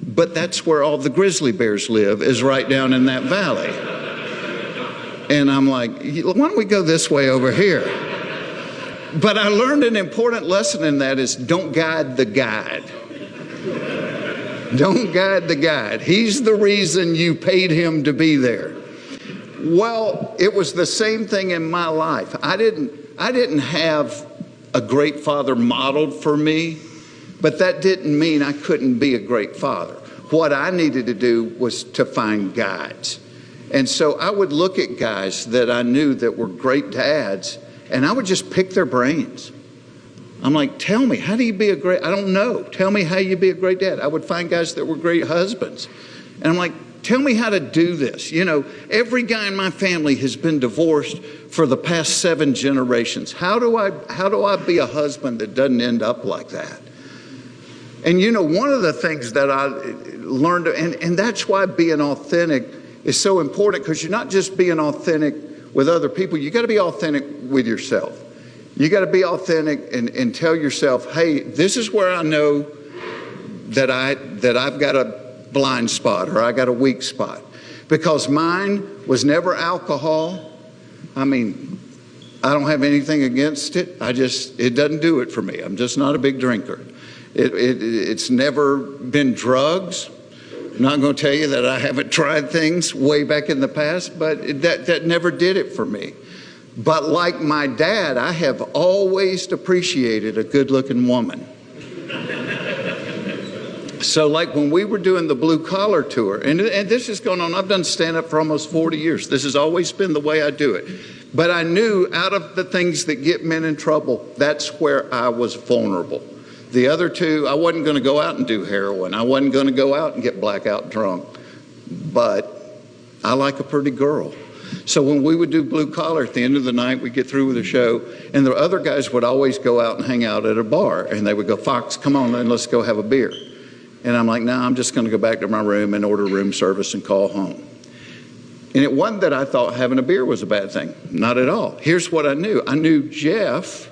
but that's where all the grizzly bears live, is right down in that valley. And I'm like, why don't we go this way over here? But I learned an important lesson in that is don't guide the guide. Don't guide the guide. He's the reason you paid him to be there. Well, it was the same thing in my life. I didn't have a great father modeled for me, but that didn't mean I couldn't be a great father. What I needed to do was to find guides. And so I would look at guys that I knew that were great dads, and I would just pick their brains. I'm like, tell me, how do you be a great, I don't know. Tell me how you be a great dad. I would find guys that were great husbands. And I'm like, tell me how to do this. You know, every guy in my family has been divorced for the past 7 generations. How do I be a husband that doesn't end up like that? And you know, one of the things that I learned, and that's why being authentic is so important, because you're not just being authentic with other people, you got to be authentic with yourself. You got to be authentic and tell yourself, hey, this is where I know that I've got a blind spot or I got a weak spot. Because mine was never alcohol. I mean, I don't have anything against it. It doesn't do it for me. I'm just not a big drinker. It's never been drugs. I'm not going to tell you that I haven't tried things way back in the past, but that never did it for me. But like my dad, I have always appreciated a good-looking woman. So like when we were doing the blue collar tour, and this is going on, I've done stand-up for almost 40 years. This has always been the way I do it. But I knew out of the things that get men in trouble, that's where I was vulnerable. The other two, I wasn't going to go out and do heroin. I wasn't going to go out and get blackout drunk. But I like a pretty girl. So when we would do blue collar at the end of the night, we'd get through with the show, and the other guys would always go out and hang out at a bar, and they would go, Fox, come on, then let's go have a beer. And I'm like, no, I'm just going to go back to my room and order room service and call home. And it wasn't that I thought having a beer was a bad thing. Not at all. Here's what I knew. I knew Jeff,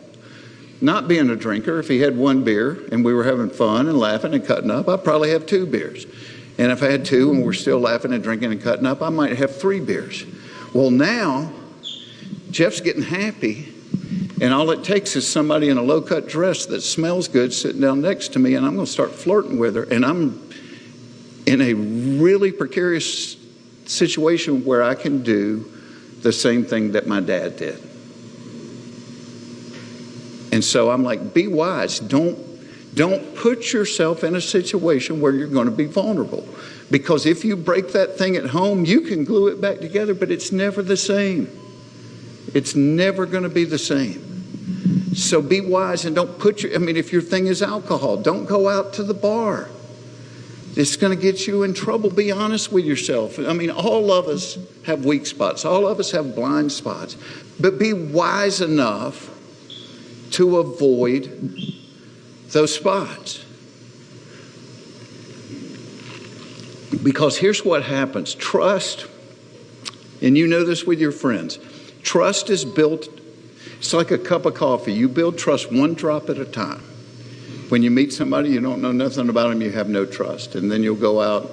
not being a drinker, if he had 1 beer and we were having fun and laughing and cutting up, I'd probably have 2 beers. And if I had 2 and we're still laughing and drinking and cutting up, I might have 3 beers. Well, now, Jeff's getting happy, and all it takes is somebody in a low-cut dress that smells good sitting down next to me, and I'm going to start flirting with her. And I'm in a really precarious situation where I can do the same thing that my dad did. And so I'm like, be wise. Don't put yourself in a situation where you're going to be vulnerable. Because if you break that thing at home, you can glue it back together, but it's never the same. It's never going to be the same. So be wise and don't if your thing is alcohol, don't go out to the bar. It's going to get you in trouble. Be honest with yourself. I mean, all of us have weak spots. All of us have blind spots. But be wise enough to avoid those spots. Because here's what happens. Trust, and you know this with your friends, trust is built, it's like a cup of coffee. You build trust 1 drop at a time. When you meet somebody, you don't know nothing about them, you have no trust. And then you'll go out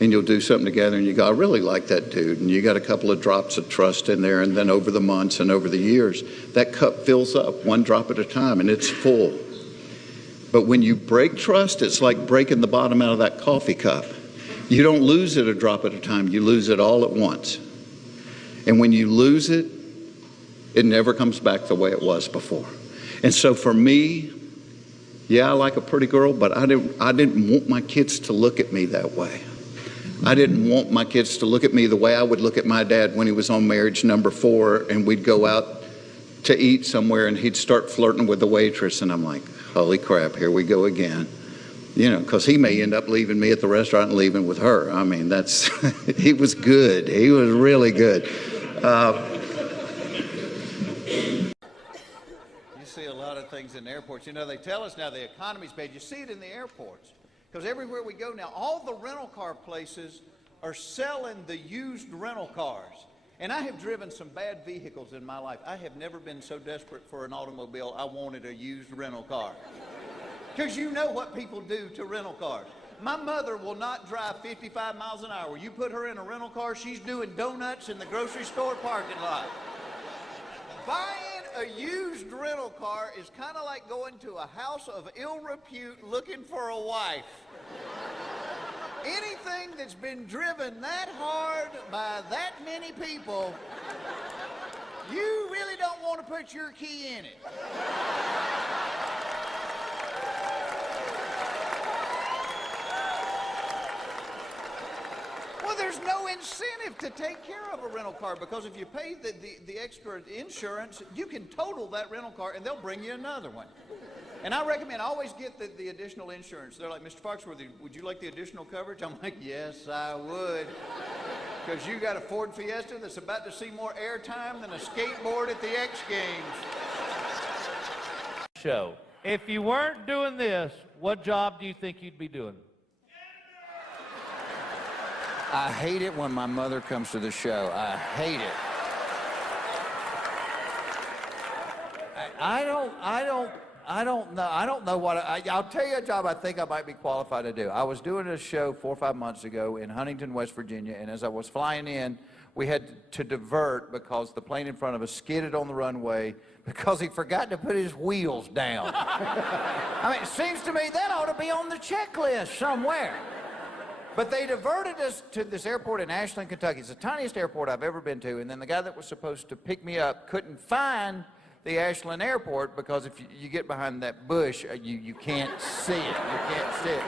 and you'll do something together and you go, I really like that dude. And you got a couple of drops of trust in there. And then over the months and over the years, that cup fills up 1 drop at a time and it's full. But when you break trust, it's like breaking the bottom out of that coffee cup. You don't lose it a drop at a time. You lose it all at once. And when you lose it, it never comes back the way it was before. And so for me, yeah, I like a pretty girl, but I didn't want my kids to look at me that way. I didn't want my kids to look at me the way I would look at my dad when he was on marriage number 4 and we'd go out to eat somewhere and he'd start flirting with the waitress and I'm like, holy crap, here we go again. You know, because he may end up leaving me at the restaurant and leaving with her. I mean, that's, he was good. He was really good. You see a lot of things in airports. You know, they tell us now the economy's bad. You see it in the airports. Because everywhere we go now, all the rental car places are selling the used rental cars. And I have driven some bad vehicles in my life. I have never been so desperate for an automobile, I wanted a used rental car. Because you know what people do to rental cars. My mother will not drive 55 miles an hour. You put her in a rental car, she's doing donuts in the grocery store parking lot. Buying a used rental car is kind of like going to a house of ill repute looking for a wife. Anything that's been driven that hard by that many people, you really don't want to put your key in it. Well, there's no incentive to take care of a rental car because if you pay the extra insurance, you can total that rental car and they'll bring you another one. And I recommend, I always get the additional insurance. They're like, Mr. Foxworthy, would you like the additional coverage? I'm like, yes, I would. Because you got a Ford Fiesta that's about to see more airtime than a skateboard at the X Games. Show. If you weren't doing this, what job do you think you'd be doing? I hate it when my mother comes to the show. I hate it. I don't know what, I'll tell you a job I think I might be qualified to do. I was doing a show 4 or 5 months ago in Huntington, West Virginia, and as I was flying in, we had to divert because the plane in front of us skidded on the runway because he forgot to put his wheels down. I mean, it seems to me that ought to be on the checklist somewhere. But they diverted us to this airport in Ashland, Kentucky. It's the tiniest airport I've ever been to, and then the guy that was supposed to pick me up couldn't find the Ashland airport because if you get behind that bush, you can't see it. You can't see it.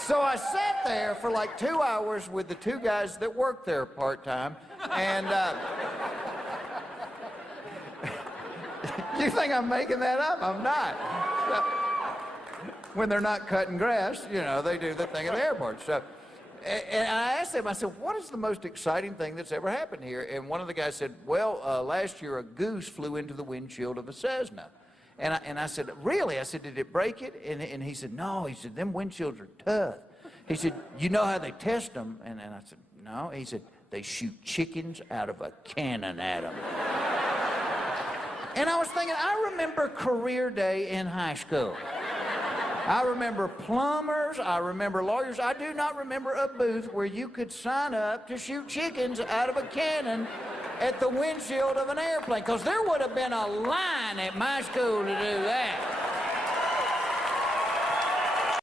So I sat there for like 2 hours with the 2 guys that worked there part-time, and you think I'm making that up? I'm not. When they're not cutting grass, you know, they do the thing at the airport. So, and I asked them, I said, what is the most exciting thing that's ever happened here? And one of the guys said, well, last year a goose flew into the windshield of a Cessna. And I said, really? I said, did it break it? And he said, no. He said, them windshields are tough. He said, you know how they test them? And I said, no. He said, they shoot chickens out of a cannon at them. And I was thinking, I remember career day in high school. I remember plumbers, I remember lawyers. I do not remember a booth where you could sign up to shoot chickens out of a cannon at the windshield of an airplane, because there would have been a line at my school to do that.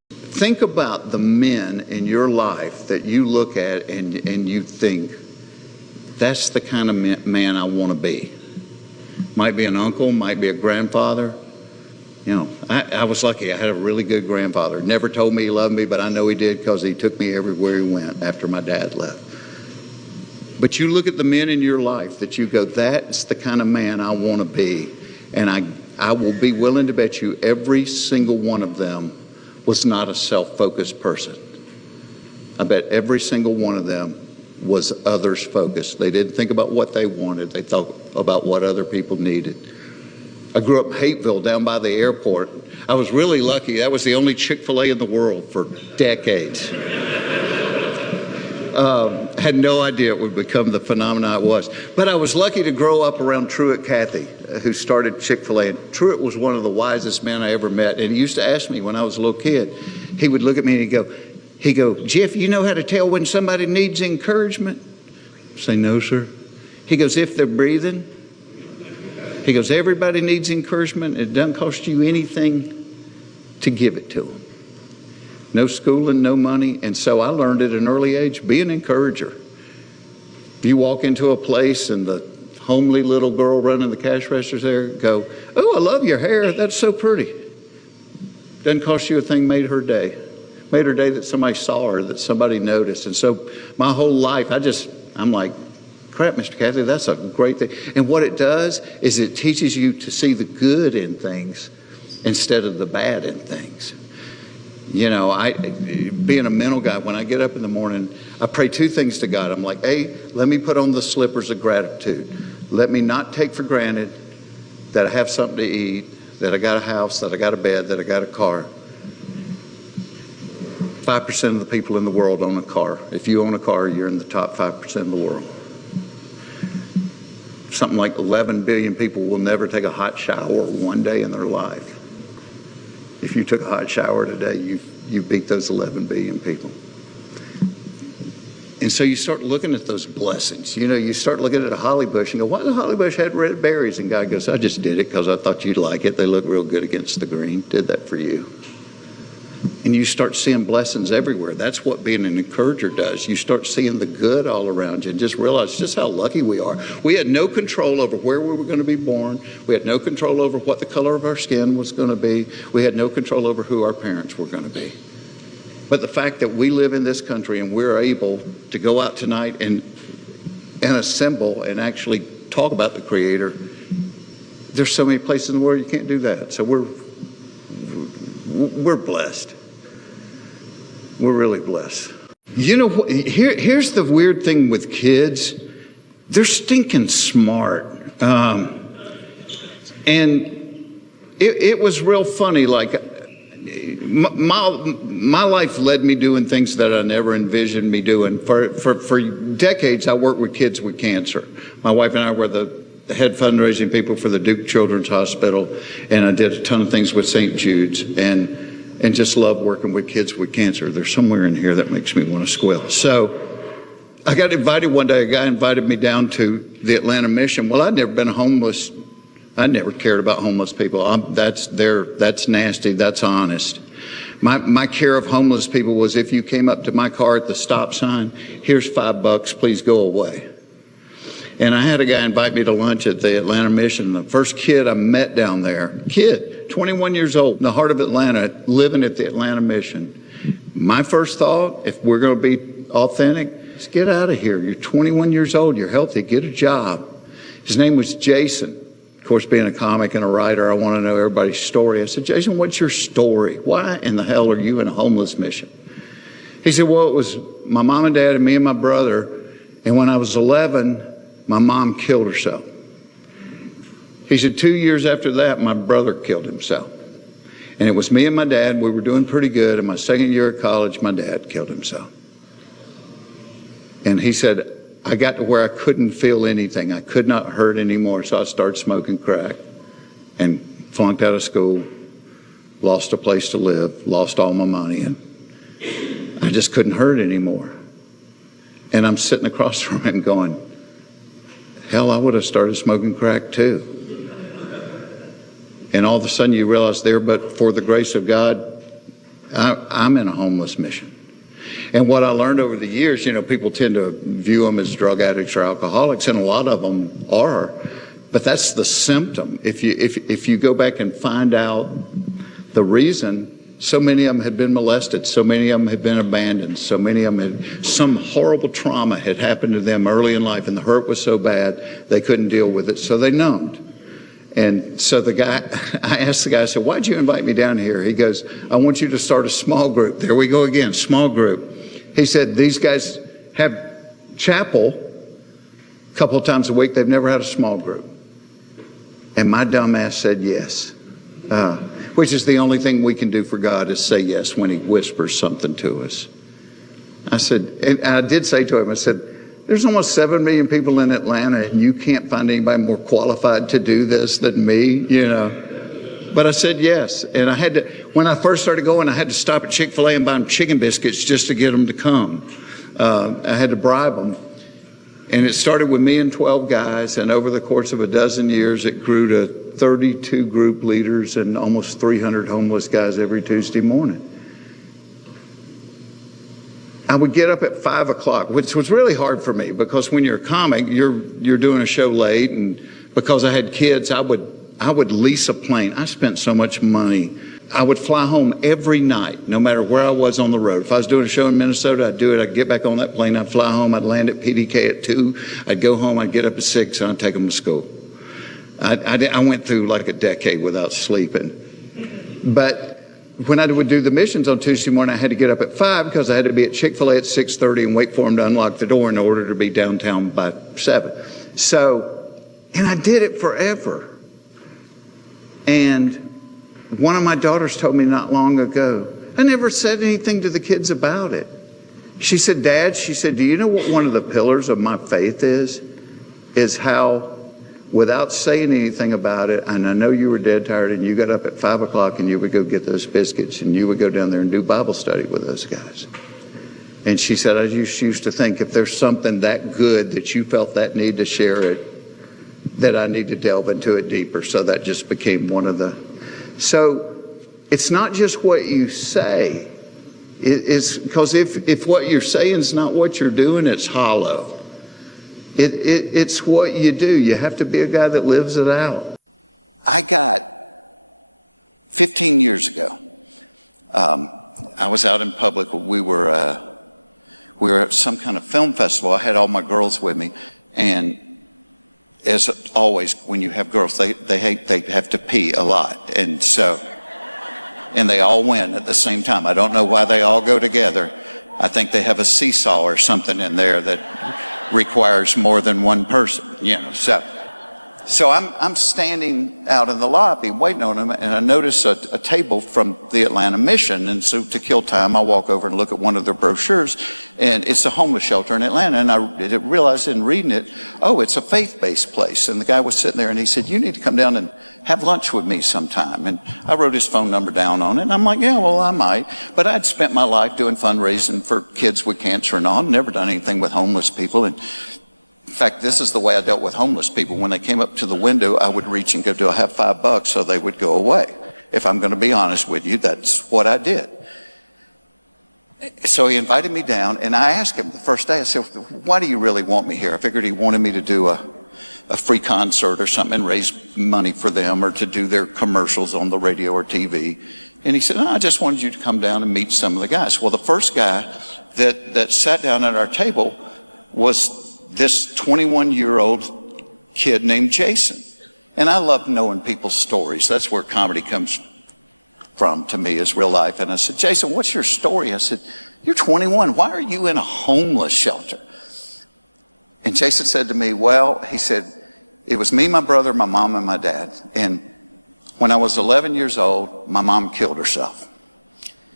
Think about the men in your life that you look at and you think, that's the kind of man I want to be. Might be an uncle, might be a grandfather. You know, I was lucky. I had a really good grandfather. Never told me he loved me, but I know he did because he took me everywhere he went after my dad left. But you look at the men in your life that you go, that's the kind of man I want to be. And I will be willing to bet you every single one of them was not a self-focused person. I bet every single one of them was others focused. They didn't think about what they wanted. They thought about what other people needed. I grew up in Hateville down by the airport. I was really lucky. That was the only Chick-fil-A in the world for decades. Had no idea it would become the phenomenon it was. But I was lucky to grow up around Truett Cathy, who started Chick-fil-A. And Truett was one of the wisest men I ever met. And he used to ask me when I was a little kid, he would look at me and he'd go, Jeff, you know how to tell when somebody needs encouragement? I say, no, sir. He goes, if they're breathing. He goes, everybody needs encouragement. It doesn't cost you anything to give it to them. No schooling, no money. And so I learned at an early age, be an encourager. You walk into a place and the homely little girl running the cash registers there go, oh, I love your hair. That's so pretty. Doesn't cost you a thing, made her day. Made her day that somebody saw her, that somebody noticed. And so my whole life, I'm like, crap, Mr. Cathy, that's a great thing. And what it does is it teaches you to see the good in things instead of the bad in things. You know, being a mental guy, when I get up in the morning, I pray two things to God. I'm like, A, let me put on the slippers of gratitude. Let me not take for granted that I have something to eat, that I got a house, that I got a bed, that I got a car. 5% of the people in the world own a car. If you own a car, you're in the top 5% of the world. Something like 11 billion people will never take a hot shower one day in their life. If you took a hot shower today, you beat those 11 billion people. And so you start looking at those blessings. You know, you start looking at a holly bush and go, why does a holly bush have red berries? And God goes, I just did it because I thought you'd like it. They look real good against the green. Did that for you. And you start seeing blessings everywhere. That's what being an encourager does. You start seeing the good all around you and just realize just how lucky we are. We had no control over where we were going to be born. We had no control over what the color of our skin was going to be. We had no control over who our parents were going to be. But the fact that we live in this country and we're able to go out tonight and assemble and actually talk about the Creator, there's so many places in the world you can't do that. So we're blessed. We're really blessed. You know, here's the weird thing with kids. They're stinking smart. And it was real funny. Like, my life led me doing things that I never envisioned me doing. For decades, I worked with kids with cancer. My wife and I were the head fundraising people for the Duke Children's Hospital, and I did a ton of things with St. Jude's, and just love working with kids with cancer. There's somewhere in here that makes me want to squeal. So I got invited one day. A guy invited me down to the Atlanta Mission. Well, I'd never been homeless. I never cared about homeless people. That's nasty. That's honest. My care of homeless people was if you came up to my car at the stop sign, here's $5, please go away. And I had a guy invite me to lunch at the Atlanta Mission. The first kid I met down there, 21 years old, in the heart of Atlanta, living at the Atlanta Mission. My first thought, if we're going to be authentic, is get out of here. You're 21 years old. You're healthy. Get a job. His name was Jason. Of course, being a comic and a writer, I want to know everybody's story. I said, Jason, what's your story? Why in the hell are you in a homeless mission? He said, well, it was my mom and dad and me and my brother. And when I was 11, my mom killed herself. He said 2 years after that, my brother killed himself. And it was me and my dad. We were doing pretty good. In my second year of college, my dad killed himself. And he said, I got to where I couldn't feel anything. I could not hurt anymore. So I started smoking crack and flunked out of school, lost a place to live, lost all my money. And I just couldn't hurt anymore. And I'm sitting across from him going, hell, I would have started smoking crack too. And all of a sudden you realize there, but for the grace of God, I'm in a homeless mission. And what I learned over the years, you know, people tend to view them as drug addicts or alcoholics, and a lot of them are. But that's the symptom. If you go back and find out the reason, so many of them had been molested, so many of them had been abandoned, so many of them had, some horrible trauma had happened to them early in life, and the hurt was so bad they couldn't deal with it, so they numbed. And so the guy, I asked the guy, I said, why'd you invite me down here? He goes, I want you to start a small group. There we go again, small group. He said, these guys have chapel a couple of times a week. They've never had a small group. And my dumb ass said yes, which is the only thing we can do for God is say yes when he whispers something to us. I said, and I did say to him, I said, there's almost 7 million people in Atlanta, and you can't find anybody more qualified to do this than me, you know. But I said yes. And I had to, when I first started going, I had to stop at Chick-fil-A and buy them chicken biscuits just to get them to come. I had to bribe them. And it started with me and 12 guys, and over the course of a dozen years, it grew to 32 group leaders and almost 300 homeless guys every Tuesday morning. I would get up at 5 o'clock, which was really hard for me because when you're a comic, you're doing a show late, and because I had kids, I would lease a plane. I spent so much money. I would fly home every night, no matter where I was on the road. If I was doing a show in Minnesota, I'd do it. I'd get back on that plane. I'd fly home. I'd land at PDK at 2. I'd go home. I'd get up at 6, and I'd take them to school. I went through like a decade without sleeping. But when I would do the missions on Tuesday morning, I had to get up at 5 because I had to be at Chick-fil-A at 6:30 and wait for them to unlock the door in order to be downtown by 7. So, and I did it forever. And one of my daughters told me not long ago, I never said anything to the kids about it. She said, Dad, she said, do you know what one of the pillars of my faith is? Is how, without saying anything about it, and I know you were dead tired and you got up at 5 o'clock and you would go get those biscuits and you would go down there and do Bible study with those guys. And she said, I just used to think if there's something that good that you felt that need to share it, that I need to delve into it deeper. So that just became one of the, so it's not just what you say. It's because if what you're saying is not what you're doing, it's hollow. It's what you do. You have to be a guy that lives it out. I got 15 years ago. I was out in public. We were at some kind of film festival. I had all my girls with me, and as always, when you have girls, they have to pee a lot, and they all win at the same time. I don't know why they all go together. I think they have a seesaw or something in there that requires more than one person, you know. So I'm standing out in the lobby waiting on them, and I notice a table from the Atlanta Mission. And so to kill time, I walk over and look at one of their brochures, and it's a homeless shelter in Atlanta. And I realized in reading it, oh, it's a faith-based place. And the guy was sitting there, and he said, you need to come down and have lunch with me sometime. And I wrote his phone number down on it, and I'm like, yeah, well, I might. But I'd spent my life doing fundraising for kids with cancer and all. I'd never done anything with homeless people. And in fact, this is the way I dealt with homeless people. When they came up to the window, I would reach and go, do I have $5? So they would go away. If I'm going to be honest with you, that's what I did. So he invited me down, and I asked him the first day, I said, why do you really want me here? I figured he wanted me to do a free concert or something and raise money for them, or to do their commercials on the radio or TV. And he said, no, I just wanted you to come down and meet some of the guys. Well, the first guy that sat down at our table was this 21-year-old kid named Jason. And I love knowing people's stories. That's where comedy comes from to me, is real life. And I said, Jason, what's your story? I said, you're 21. Why are you in a homeless shelter? And Jason said to me, well, he said, it was me, my brother, my mom, and my dad. And when I was 11 years old, my mom killed herself.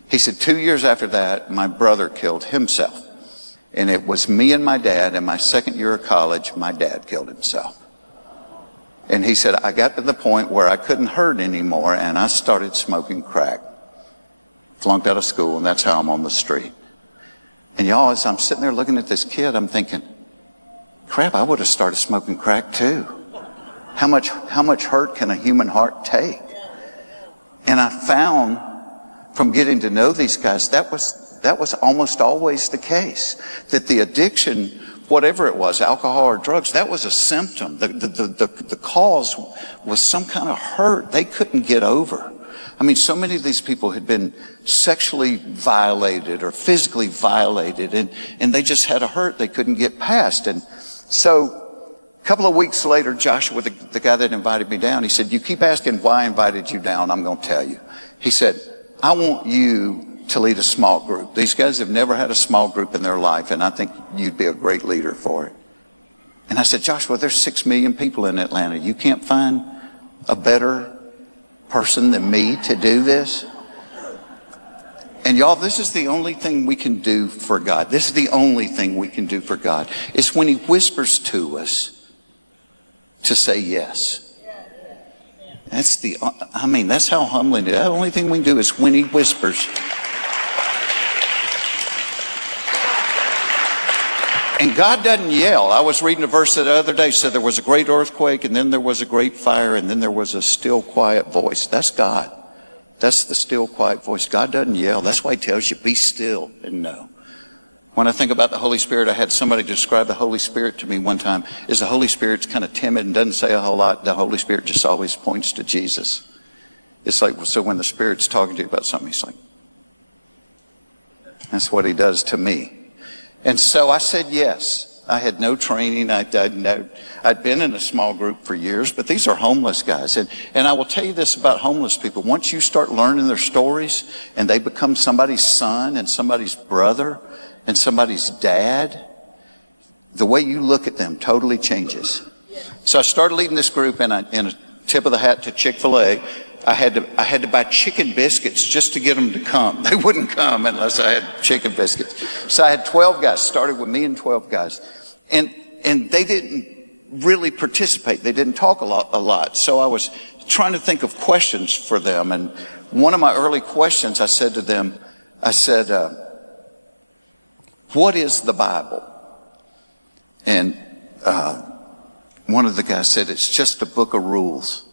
He said, 2 years after that, my brother killed himself. And it was me and my dad. In my second year of college, my dad killed himself. And he said, I got to the point where I couldn't hurt anymore, and I started smoking crack. Flunked out of school, and that's how I'm on the street. And y'all, as I'm sitting there looking at this kid, I'm thinking, crap, I would have started smoking crack too. How much hurt can a human heart take? And I found from getting to know these guys, that was almost always the case. That the addiction, whatever it was, alcohol or drugs, that was a symptom. The cause was some kind of hurt they couldn't get over. I mean, so many of these people had been sexually violated or physically violated, and they just had a hurt they couldn't get past. And so a couple of weeks later, Joshua, the guy that invited me down, he said, you keep asking why I invited you down, I'm going to tell you. He said, I want you to lead a small group. These guys have never had a small group in their life, and I think you'd be a great leader for it. And I said, Joshua, there's 6 million people in Atlanta. You can't find a better person than me to do this? And y'all, this is the only thing we can do for God. This is the only thing we can do for God. It's when he whispers to us to say yes. That's how humbling it is. The only thing we can do is when he whispers. And God doesn't yell. I was reading a verse the other day, said there was a great earthquake, and then there was a great fire, and then there was a still, quiet voice. That's God. That's the still, quiet voice. God doesn't yell. That's why he tells you, be still and know. When I think about the Holy Spirit, I had somebody describe the Holy Spirit to me one time. Is the Holy Spirit's kind of timid and doesn't say a whole lot. The Holy Spirit just always points to Jesus. It's like, so when the Spirit's talking to you about something, he's like, that's what he does to me. And so I said yes. I had no training. I'd been in a small group for years, but these are homeless guys. And I will tell you this about homeless people. Once you start learning their stories and they become somebody's son and somebody's brother and somebody's dad, the way you look at them totally changes. So I started leading this group, and in a tip of the hat to Chick-fil-A, I had to buy chicken biscuits just to get them to come. They wouldn't come unless I had chicken biscuits. So I had 12 guys, started with me and 12 guys. And they didn't really participate. They didn't talk a lot. So I was trying to think of questions for them. And one of my early questions, I said to them, what is the Bible? And one of the guys said, it's just a book of rules.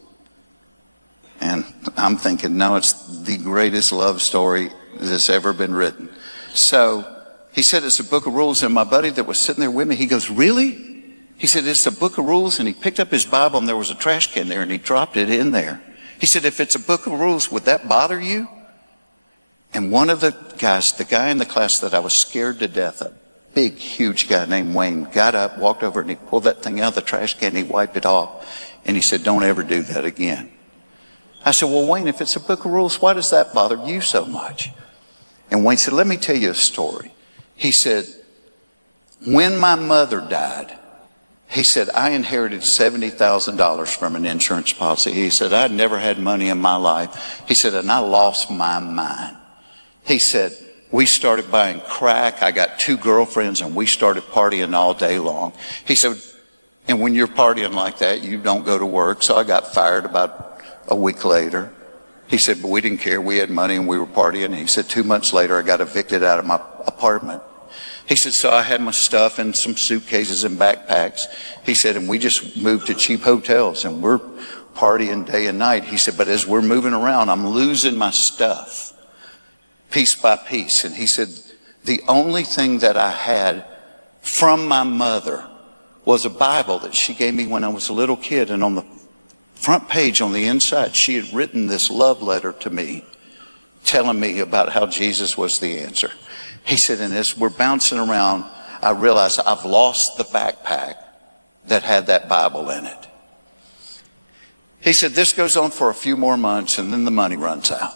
And I'm thinking, no, it's the greatest love story that's ever been written. So he said, it's a book of rules. And my buddy that was sitting there with me, he goes, really? He said, it's a book of rules. And he picked up his Bible, and there was a trash can there, and he dropped it in there. He said, if it's a book of rules, would that bother you? And one of the guys, the guy in the class that I was scared to death of, big, huge guy named Wayne, got up, walked over, and he pulled that thing out of the trash can, and he wiped it off. And he said, don't ever do that again. I said, well, Wayne, if it's a book of rules, why does that bother you so much? And Wayne said, let me tell you a story. He said, when my mother died, he said, I inherited $70,000 from an insurance policy. He said, I'd never had money in my life. He said, and I lost my mind. He said, we started buying crack. I got 2 girlfriends, and we started partying all day long. He said, and when you're partying like that, you don't go to work. So I got fired about a week later. He said, but we didn't care. We had money and we were partying. And he said, 2 months later, I got evicted out of my apartment. He said, so I had my stuff in some suitcases and backpacks. He said, and we just moved to cheap hotels, and we're partying day and night. He said, but as we're moving around, I'm losing my stuff piece by piece. And he said, the only thing that I had from my mother was a Bible that she gave me when I was a little kid. And on the front page on the inside, she had written this love letter to me, telling me about how Jesus was the answer. He said, and as we're bouncing around, I realized I've lost the backpack that had that Bible in it. He said, this goes on for a few more months, and then the money runs out.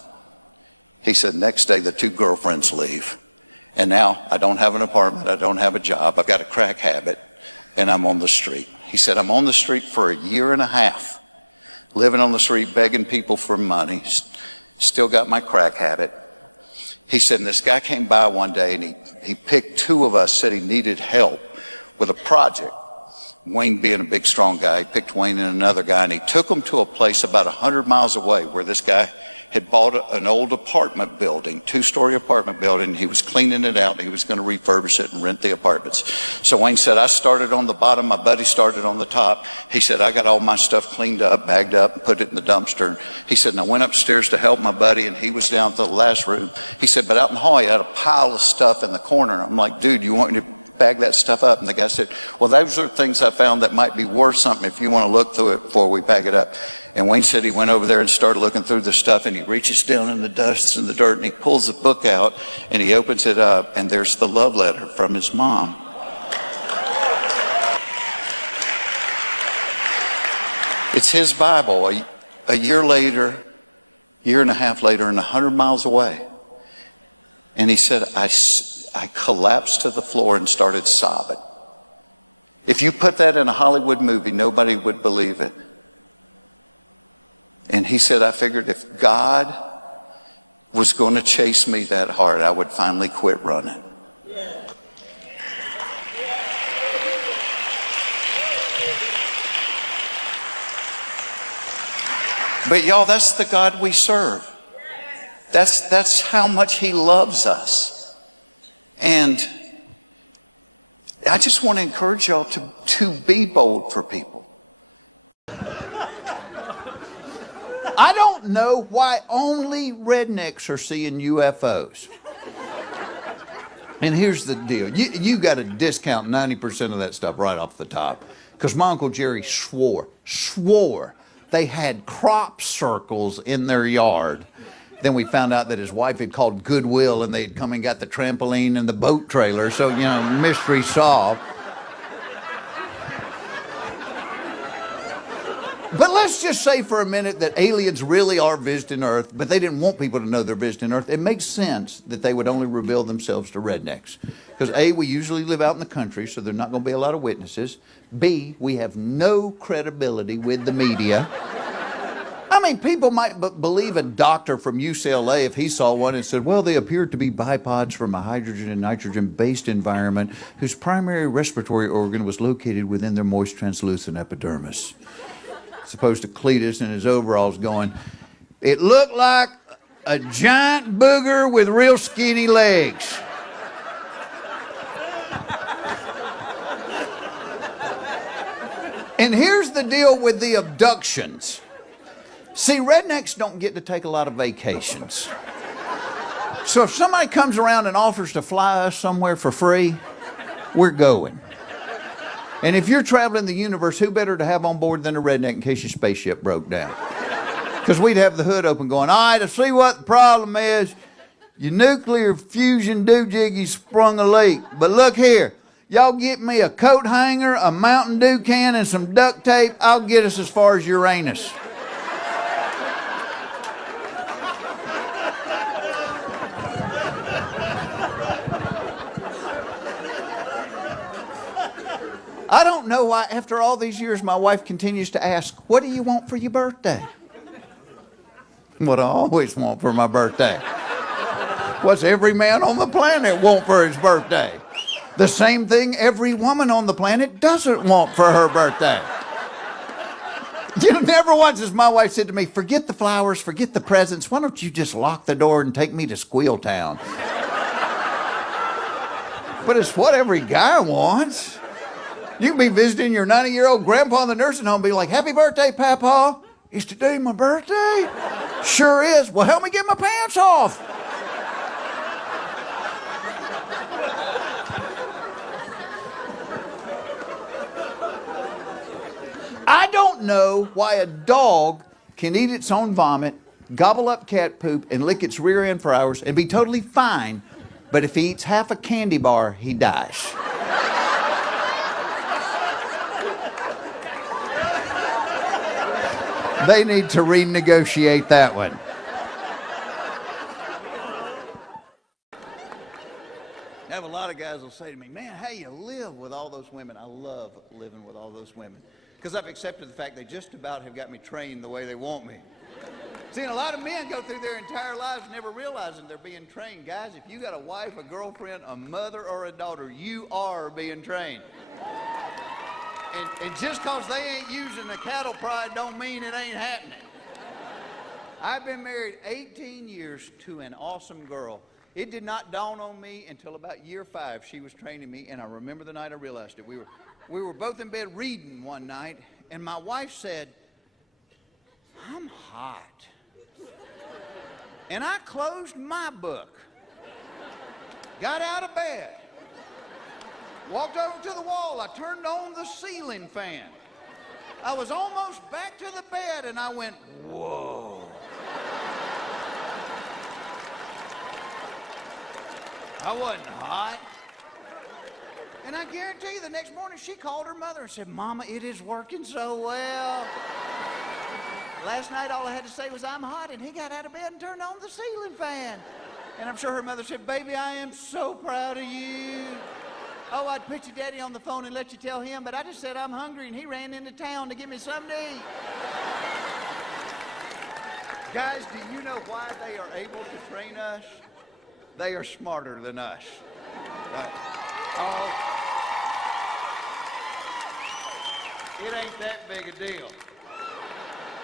He said, next day, the 2 girlfriends leave. And now I don't have an apartment. I don't have a job. I've got a crack habit, and I'm on the street. He said, I'm on the street for a year and a half, living on the street, begging people for money. Still got my crack habit. He said, and this guy came by one day, and he picked 2 of us, said he needed help with a project. Wayne being a big, strong guy, he picked Wayne and another guy, and he took them to a place about 100 miles away where this guy had bought an old apartment building, 2-story apartment building. He was cleaning it out. He was going to refurbish it and rent the apartments. So Wayne said, I started on the bottom. My buddy started on the top. He said, I got all my stuff cleaned up, bagged up, and put it in the dumpster. He said, and I went upstairs to help my buddy, and he was down to the last room. He said, but out in the hall, he had a pile of stuff in the corner. I'm like, dude, you want me to bag that stuff up? And the guy said, well, those are things I found that might be worth something if you want to look through it before we bag it up. And Wayne said he went over there and started looking through the stuff, and he reaches down in the dust and the dirt, and he pulls the book out, and he opens it up, and there's the love letter from his mom. It's his Bible. A year later, year and a half later, and 100 miles away. And he said, I collapsed to the floor and started sobbing. If you put that in a Hollywood movie, nobody would believe it. And he said, I figured if God was going to chase me that hard, I would finally quit running. But y'all, that's the God we serve. That's how much he loves us. And I just want to encourage y'all to be bold for people. I don't know why only rednecks are seeing UFOs. And here's the deal. You got to discount 90% of that stuff right off the top. Because my Uncle Jerry swore they had crop circles in their yard. Then we found out that his wife had called Goodwill, and they had come and got the trampoline and the boat trailer. So, mystery solved. let's just say for a minute that aliens really are visiting Earth, but they didn't want people to know they're visiting Earth. It makes sense that they would only reveal themselves to rednecks. Because A, we usually live out in the country, so there's not going to be a lot of witnesses. B, we have no credibility with the media. I mean, people might believe a doctor from UCLA if he saw one and said, well, they appeared to be bipods from a hydrogen and nitrogen-based environment whose primary respiratory organ was located within their moist translucent epidermis. As opposed to Cletus in his overalls going, it looked like a giant booger with real skinny legs. And here's the deal with the abductions. See, rednecks don't get to take a lot of vacations. So if somebody comes around and offers to fly us somewhere for free, we're going. And if you're traveling the universe, who better to have on board than a redneck in case your spaceship broke down? Because we'd have the hood open going, all right, I see what the problem is. Your nuclear fusion doojiggy sprung a leak. But look here, y'all get me a coat hanger, a Mountain Dew can, and some duct tape. I'll get us as far as Uranus. I don't know why, after all these years, my wife continues to ask, what do you want for your birthday? What I always want for my birthday. What's every man on the planet want for his birthday? The same thing every woman on the planet doesn't want for her birthday. You know, never once has my wife said to me, forget the flowers, forget the presents, why don't you just lock the door and take me to Squeal Town? But it's what every guy wants. You can be visiting your 90-year-old grandpa in the nursing home and be like, happy birthday, Papa. Is today my birthday? Sure is. Well, help me get my pants off. I don't know why a dog can eat its own vomit, gobble up cat poop, and lick its rear end for hours and be totally fine, but if he eats half a candy bar, he dies. They need to renegotiate that one. I have a lot of guys will say to me, man, how you live with all those women? I love living with all those women because I've accepted the fact they just about have got me trained the way they want me. See, and a lot of men go through their entire lives never realizing they're being trained. Guys, if you got a wife, a girlfriend, a mother, or a daughter, you are being trained. And just because they ain't using the cattle prod don't mean it ain't happening. I've been married 18 years to an awesome girl. It did not dawn on me until about year 5 she was training me, and I remember the night I realized it. We were both in bed reading one night, and my wife said, I'm hot. And I closed my book, got out of bed, walked over to the wall. I turned on the ceiling fan. I was almost back to the bed, and I went, whoa. I wasn't hot. And I guarantee you the next morning she called her mother and said, Mama, it is working so well. Last night all I had to say was, I'm hot, and he got out of bed and turned on the ceiling fan. And I'm sure her mother said, baby, I am so proud of you. Oh, I'd put your daddy on the phone and let you tell him, but I just said I'm hungry, and he ran into town to give me something to eat. Guys, do you know why they are able to train us? They are smarter than us. Oh, it ain't that big a deal.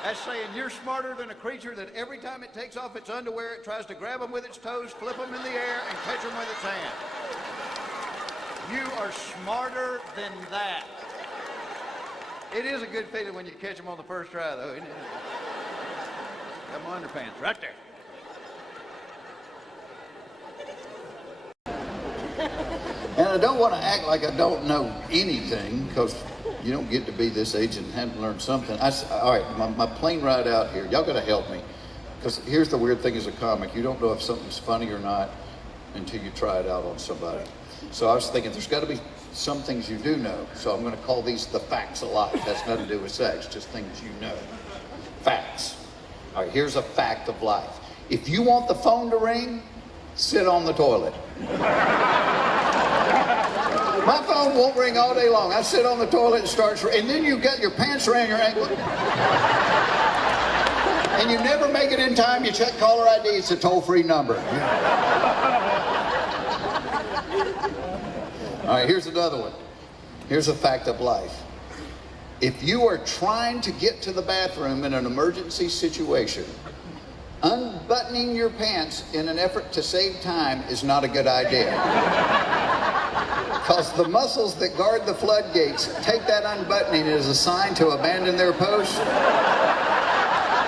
That's saying you're smarter than a creature that every time it takes off its underwear, it tries to grab them with its toes, flip them in the air, and catch them with its hand. You are smarter than that. It is a good feeling when you catch them on the first try, though, isn't it? Got my underpants right there. And I don't want to act like I don't know anything, because you don't get to be this age and haven't learned something. All right, my plane ride out here, y'all got to help me. Because here's the weird thing as a comic. You don't know if something's funny or not until you try it out on somebody. So I was thinking there's got to be some things you do know. So I'm going to call these the facts of life. That's nothing to do with sex, just things you know. Facts. All right, here's a fact of life. If you want the phone to ring, sit on the toilet. My phone won't ring all day long. I sit on the toilet and starts, and then you got your pants around your ankle. And you never make it in time, you check caller ID, it's a toll-free number. All right, here's another one. Here's a fact of life. If you are trying to get to the bathroom in an emergency situation, unbuttoning your pants in an effort to save time is not a good idea. Because the muscles that guard the floodgates take that unbuttoning as a sign to abandon their post.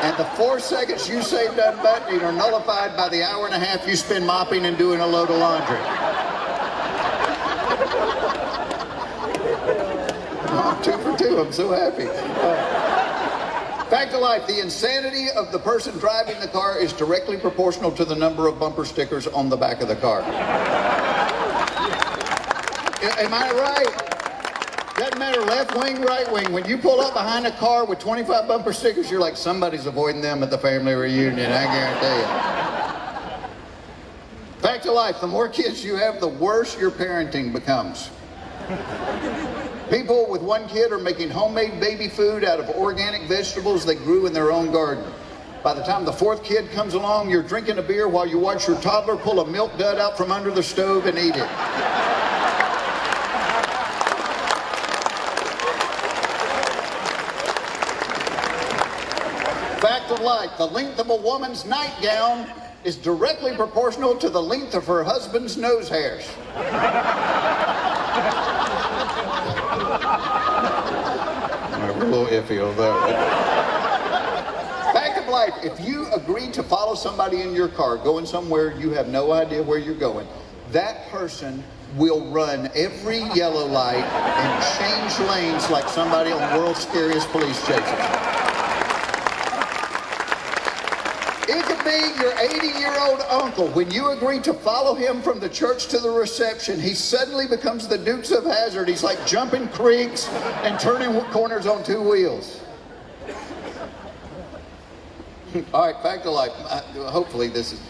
And the 4 seconds you saved unbuttoning are nullified by the hour and a half you spend mopping and doing a load of laundry. I'm 2 for 2, I'm so happy. Fact of life, the insanity of the person driving the car is directly proportional to the number of bumper stickers on the back of the car. Am I right? Doesn't matter left wing, right wing. When you pull up behind a car with 25 bumper stickers, you're like, somebody's avoiding them at the family reunion, I guarantee you. Fact of life, the more kids you have, the worse your parenting becomes. People with 1 kid are making homemade baby food out of organic vegetables they grew in their own garden. By the time the 4th kid comes along, you're drinking a beer while you watch your toddler pull a milk dud out from under the stove and eat it. Fact of life, the length of a woman's nightgown is directly proportional to the length of her husband's nose hairs. We're a little iffy on that. Fact of life, if you agree to follow somebody in your car going somewhere you have no idea where you're going, that person will run every yellow light and change lanes like somebody on World's Scariest Police Chases. It could be your 80-year-old uncle. When you agree to follow him from the church to the reception, he suddenly becomes the Dukes of Hazzard. He's like jumping creeks and turning corners on 2 wheels. All right, fact of life. Hopefully this is,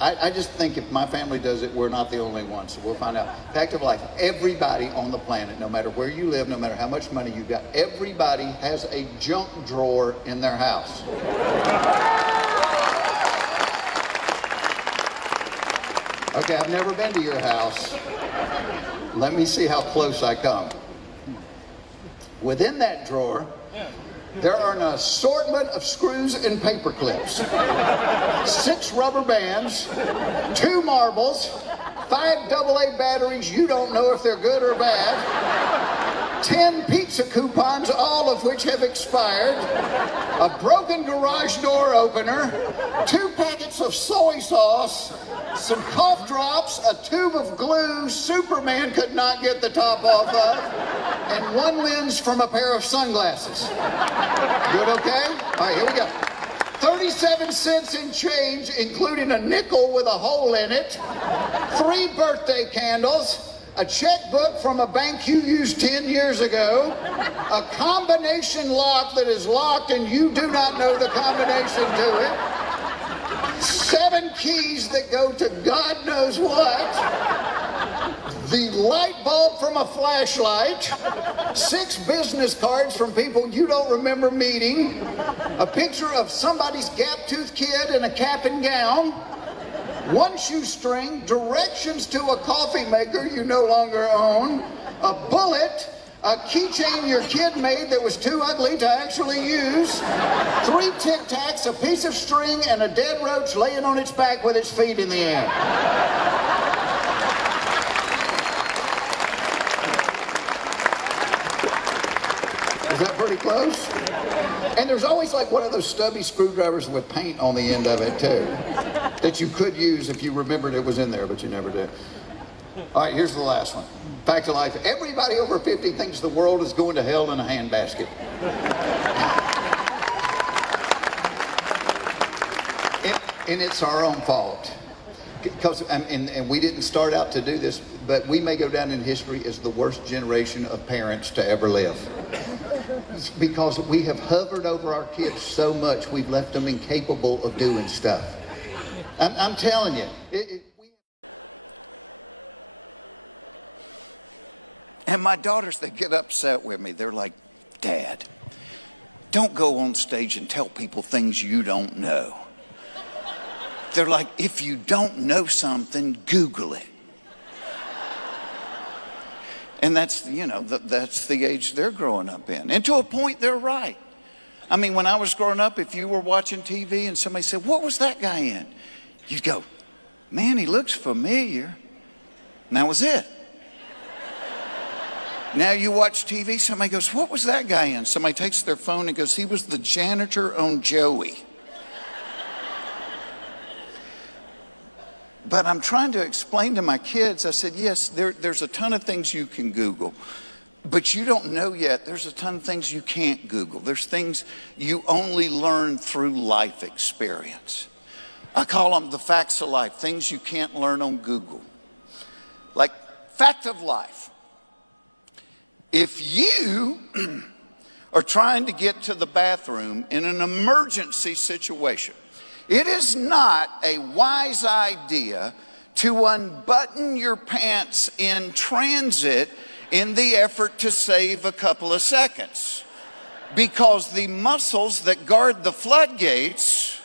I just think if my family does it, we're not the only ones, so we'll find out. Fact of life, everybody on the planet, no matter where you live, no matter how much money you've got, everybody has a junk drawer in their house. Okay, I've never been to your house. Let me see how close I come. Within that drawer, there are an assortment of screws and paper clips, 6 rubber bands, 2 marbles, 5 AA batteries, you don't know if they're good or bad, 10 pizza coupons, all of which have expired, a broken garage door opener, 2 packets of soy sauce, some cough drops, a tube of glue Superman could not get the top off of, and 1 lens from a pair of sunglasses. Good, okay? All right, here we go. 37 cents in change, including a nickel with a hole in it, 3 birthday candles, a checkbook from a bank you used 10 years ago, a combination lock that is locked and you do not know the combination to it, 7 keys that go to God knows what, the light bulb from a flashlight, 6 business cards from people you don't remember meeting, a picture of somebody's gap-toothed kid in a cap and gown, 1 shoestring, directions to a coffee maker you no longer own, a bullet, a keychain your kid made that was too ugly to actually use, 3 Tic Tacs, a piece of string, and a dead roach laying on its back with its feet in the air. Is that pretty close? And there's always like one of those stubby screwdrivers with paint on the end of it too, that you could use if you remembered it was in there, but you never did. All right, here's the last one. Fact of life, everybody over 50 thinks the world is going to hell in a handbasket. And it's our own fault. Because, and we didn't start out to do this, but we may go down in history as the worst generation of parents to ever live. because we have hovered over our kids so much, we've left them incapable of doing stuff. I'm telling you. And my daughters, they get upset with me. They're like, Dad, don't go on stage and tell people things you don't know. They're like, if you don't know something, Google it. And that's, you know, that's the age they're growing up in. And to a point, they're right. I mean, when I was growing up, if you were watching TV and somebody said, what was that guy in? You'd go, man, he looks familiar. And that was it. Now you watch TV, somebody goes, what was that guy in? Somebody takes their phone and goes, he was the janitor on Joey. But I'm trying to explain to my kids, I said, yes, there's a ton of things you can Google, but you don't know yet, there's a ton of things you can't Google. There's things you only learn through life experience. I call them the facts of life, things you can't learn on Google. Like, fact of life. If you are trying to get to the bathroom in an emergency situation, it is not a wise idea to unbutton your pants in transit in the effort to save a couple of seconds, because the muscles that guard the floodgates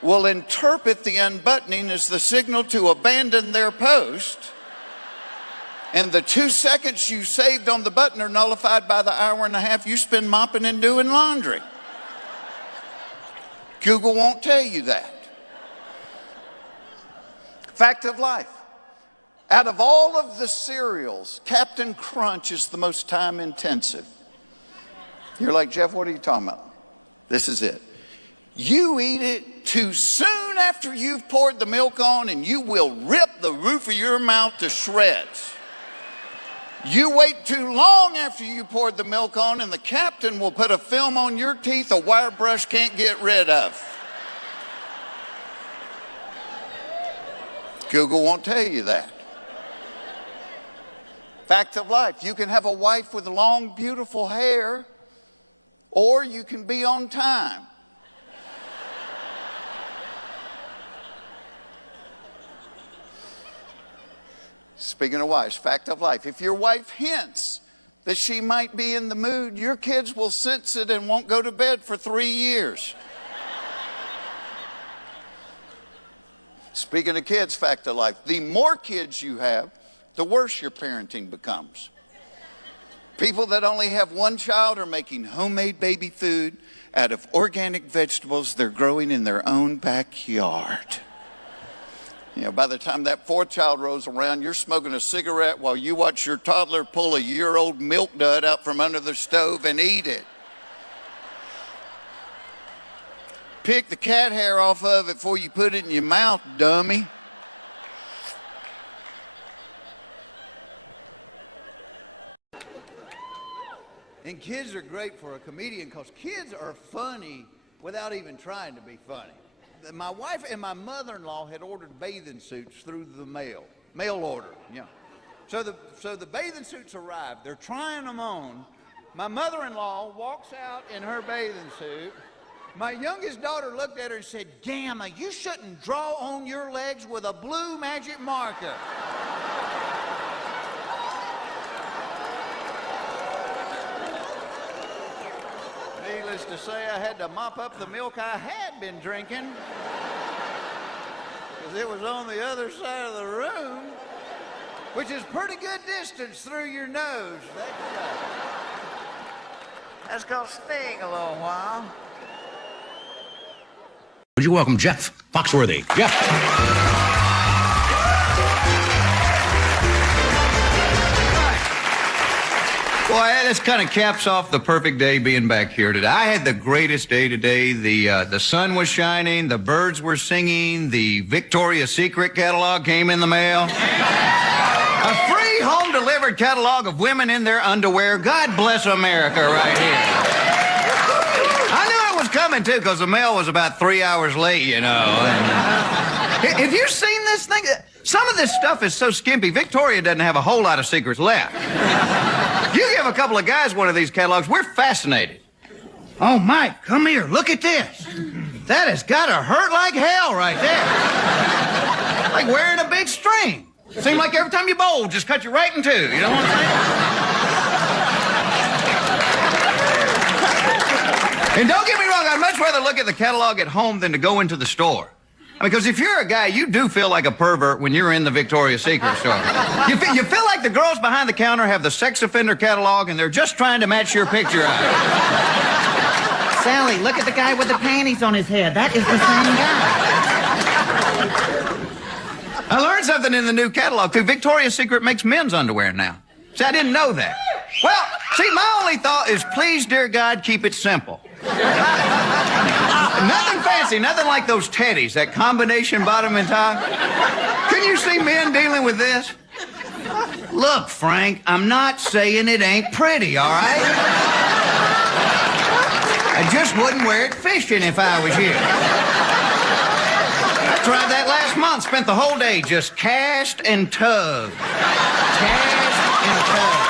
will interpret the unbuttoning as the signal to abandon their post, and the 2 seconds you saved on the button are nullified by the hour and a half you spend mopping and doing laundry. Google won't tell you that. Fact of life. Out of all of the cereals, Captain Crunch is the most time intensive. You're like, Jeff, what are you talking about? This is it. You eat it too soon after you've poured the milk on, and you will rip the roof of your mouth to shreds. You wait too long after you poured the milk on, and the captain will put a film on your teeth a wire brush can't get rid of. Google won't tell you that. Fact of life. You can have a wife with long, beautiful hair, or you can be on time. Speaking of wives, fact of life. If your wife hints that she might be in the mood, your kids will sense it and won't go to bed for 3 years. Speaking of kids, fact of life. The more kids you have, the worse your parenting becomes. People that only have one child are making homemade baby food out of organic vegetables they're growing in their own backyard. You know, by the time that 4th child rolls around, you're smoking a cigarette while you watch your toddler pull a year-old milk dud out from under the stove and eat it. Pick the cat hair off of it before you put it in your mouth, dummy. And kids are great for a comedian because kids are funny without even trying to be funny. My wife and my mother-in-law had ordered bathing suits through the mail order, you know. So the bathing suits arrived. They're trying them on. My mother-in-law walks out in her bathing suit. My youngest daughter looked at her and said, Gamma, you shouldn't draw on your legs with a blue magic marker. Needless to say, I had to mop up the milk I had been drinking because it was on the other side of the room, which is pretty good distance through your nose. That's gonna sting a little while. Would you welcome Jeff Foxworthy? Jeff. Boy, this kind of caps off the perfect day being back here today. I had the greatest day today. The sun was shining, the birds were singing, the Victoria's Secret catalog came in the mail. A free home-delivered catalog of women in their underwear. God bless America right here. I knew it was coming, too, because the mail was about 3 hours late, you know. Have you seen this thing? Some of this stuff is so skimpy, Victoria doesn't have a whole lot of secrets left. You give a couple of guys one of these catalogs, we're fascinated. Oh, Mike, come here. Look at this. That has got to hurt like hell right there. Like wearing a big string. Seems like every time you bowl, just cut you right in two. You know what I'm saying? And don't get me wrong, I'd much rather look at the catalog at home than to go into the store. Because if you're a guy, you do feel like a pervert when you're in the Victoria's Secret store. You feel like the girls behind the counter have the sex offender catalog and they're just trying to match your picture out. Sally, look at the guy with the panties on his head. That is the same guy. I learned something in the new catalog, too. Victoria's Secret makes men's underwear now. See, I didn't know that. Well, see, my only thought is, please, dear God, keep it simple. Nothing fancy, nothing like those teddies, that combination bottom and top. Can you see men dealing with this? Look, Frank, I'm not saying it ain't pretty, all right? I just wouldn't wear it fishing if I was you. I tried that last month, spent the whole day just cast and tug. Cast and tug.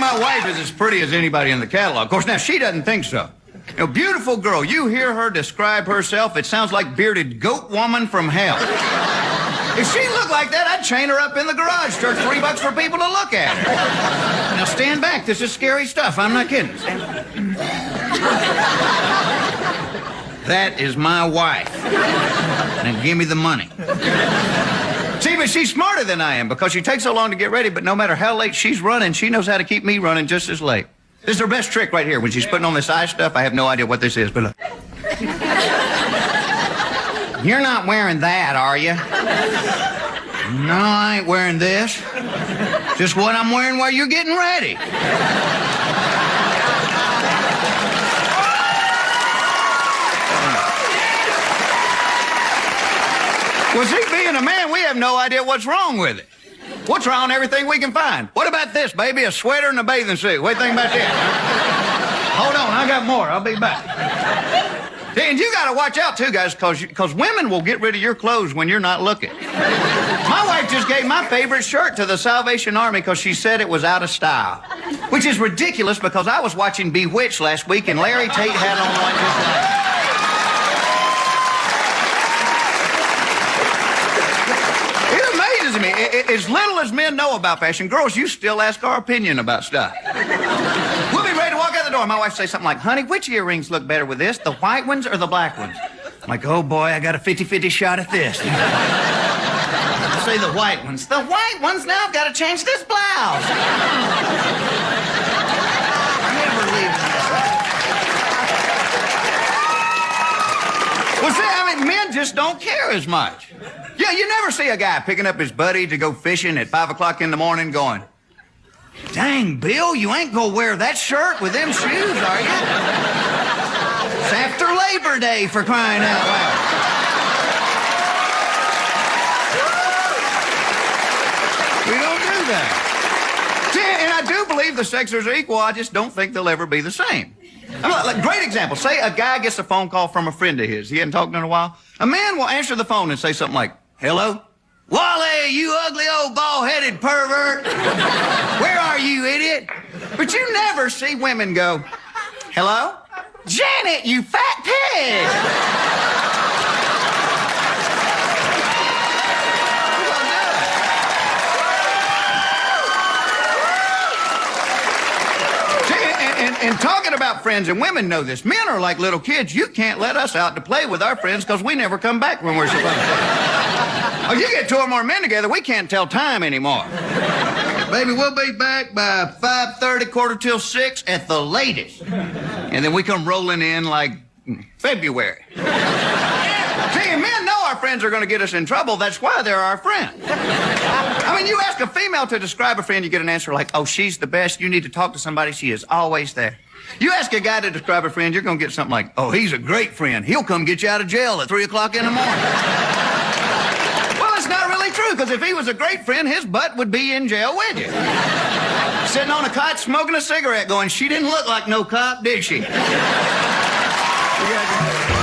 My wife is as pretty as anybody in the catalog. Of course, now, she doesn't think so. You know, beautiful girl, you hear her describe herself, it sounds like bearded goat woman from hell. If she looked like that, I'd chain her up in the garage, charge $3 for people to look at her. Now, stand back. This is scary stuff. I'm not kidding. That is my wife. Now, give me the money. See, but she's smarter than I am because she takes so long to get ready, but no matter how late she's running, she knows how to keep me running just as late. This is her best trick right here. When she's putting on this eye stuff, I have no idea what this is, but look. You're not wearing that, are you? No, I ain't wearing this. Just what I'm wearing while you're getting ready. Well, see, being a man, we have no idea what's wrong with it. We'll try on everything we can find. What about this, baby? A sweater and a bathing suit. What do you think about this? Hold on, I got more. I'll be back. See, and you got to watch out, too, guys, because women will get rid of your clothes when you're not looking. My wife just gave my favorite shirt to the Salvation Army because she said it was out of style, which is ridiculous because I was watching Bewitched last week and Larry Tate had on one just like me. As little as men know about fashion, girls, you still ask our opinion about stuff. We'll be ready to walk out the door. My wife say something like, honey, which earrings look better with this, the white ones or the black ones? I'm like, oh, boy, I got a 50-50 shot at this. I say the white ones. The white ones? Now I've got to change this blouse. Never leave this. Well, see, I mean, men just don't care as much. Yeah, you never see a guy picking up his buddy to go fishing at 5 o'clock in the morning going, dang, Bill, you ain't gonna wear that shirt with them shoes, are you? It's after Labor Day, for crying out loud. We don't do that. See, and I do believe the sexes are equal. I just don't think they'll ever be the same. Like, great example. Say a guy gets a phone call from a friend of his. He hadn't talked to him in a while. A man will answer the phone and say something like, hello? Wally, you ugly old bald-headed pervert. Where are you, idiot? But you never see women go, hello? Janet, you fat pig. And talking about friends, and women know this, men are like little kids. You can't let us out to play with our friends because we never come back when we're supposed to. Oh, you get 2 or more men together, we can't tell time anymore. Baby, we'll be back by 5:30, 5:45 at the latest. And then we come rolling in like February. See, men know our friends are going to get us in trouble. That's why they're our friends. I mean, you ask a female to describe a friend, you get an answer like, oh, she's the best. You need to talk to somebody. She is always there. You ask a guy to describe a friend, you're going to get something like, oh, he's a great friend. He'll come get you out of jail at 3 o'clock in the morning. Well, it's not really true, because if he was a great friend, his butt would be in jail with you. Sitting on a cot smoking a cigarette going, she didn't look like no cop, did she? Yeah.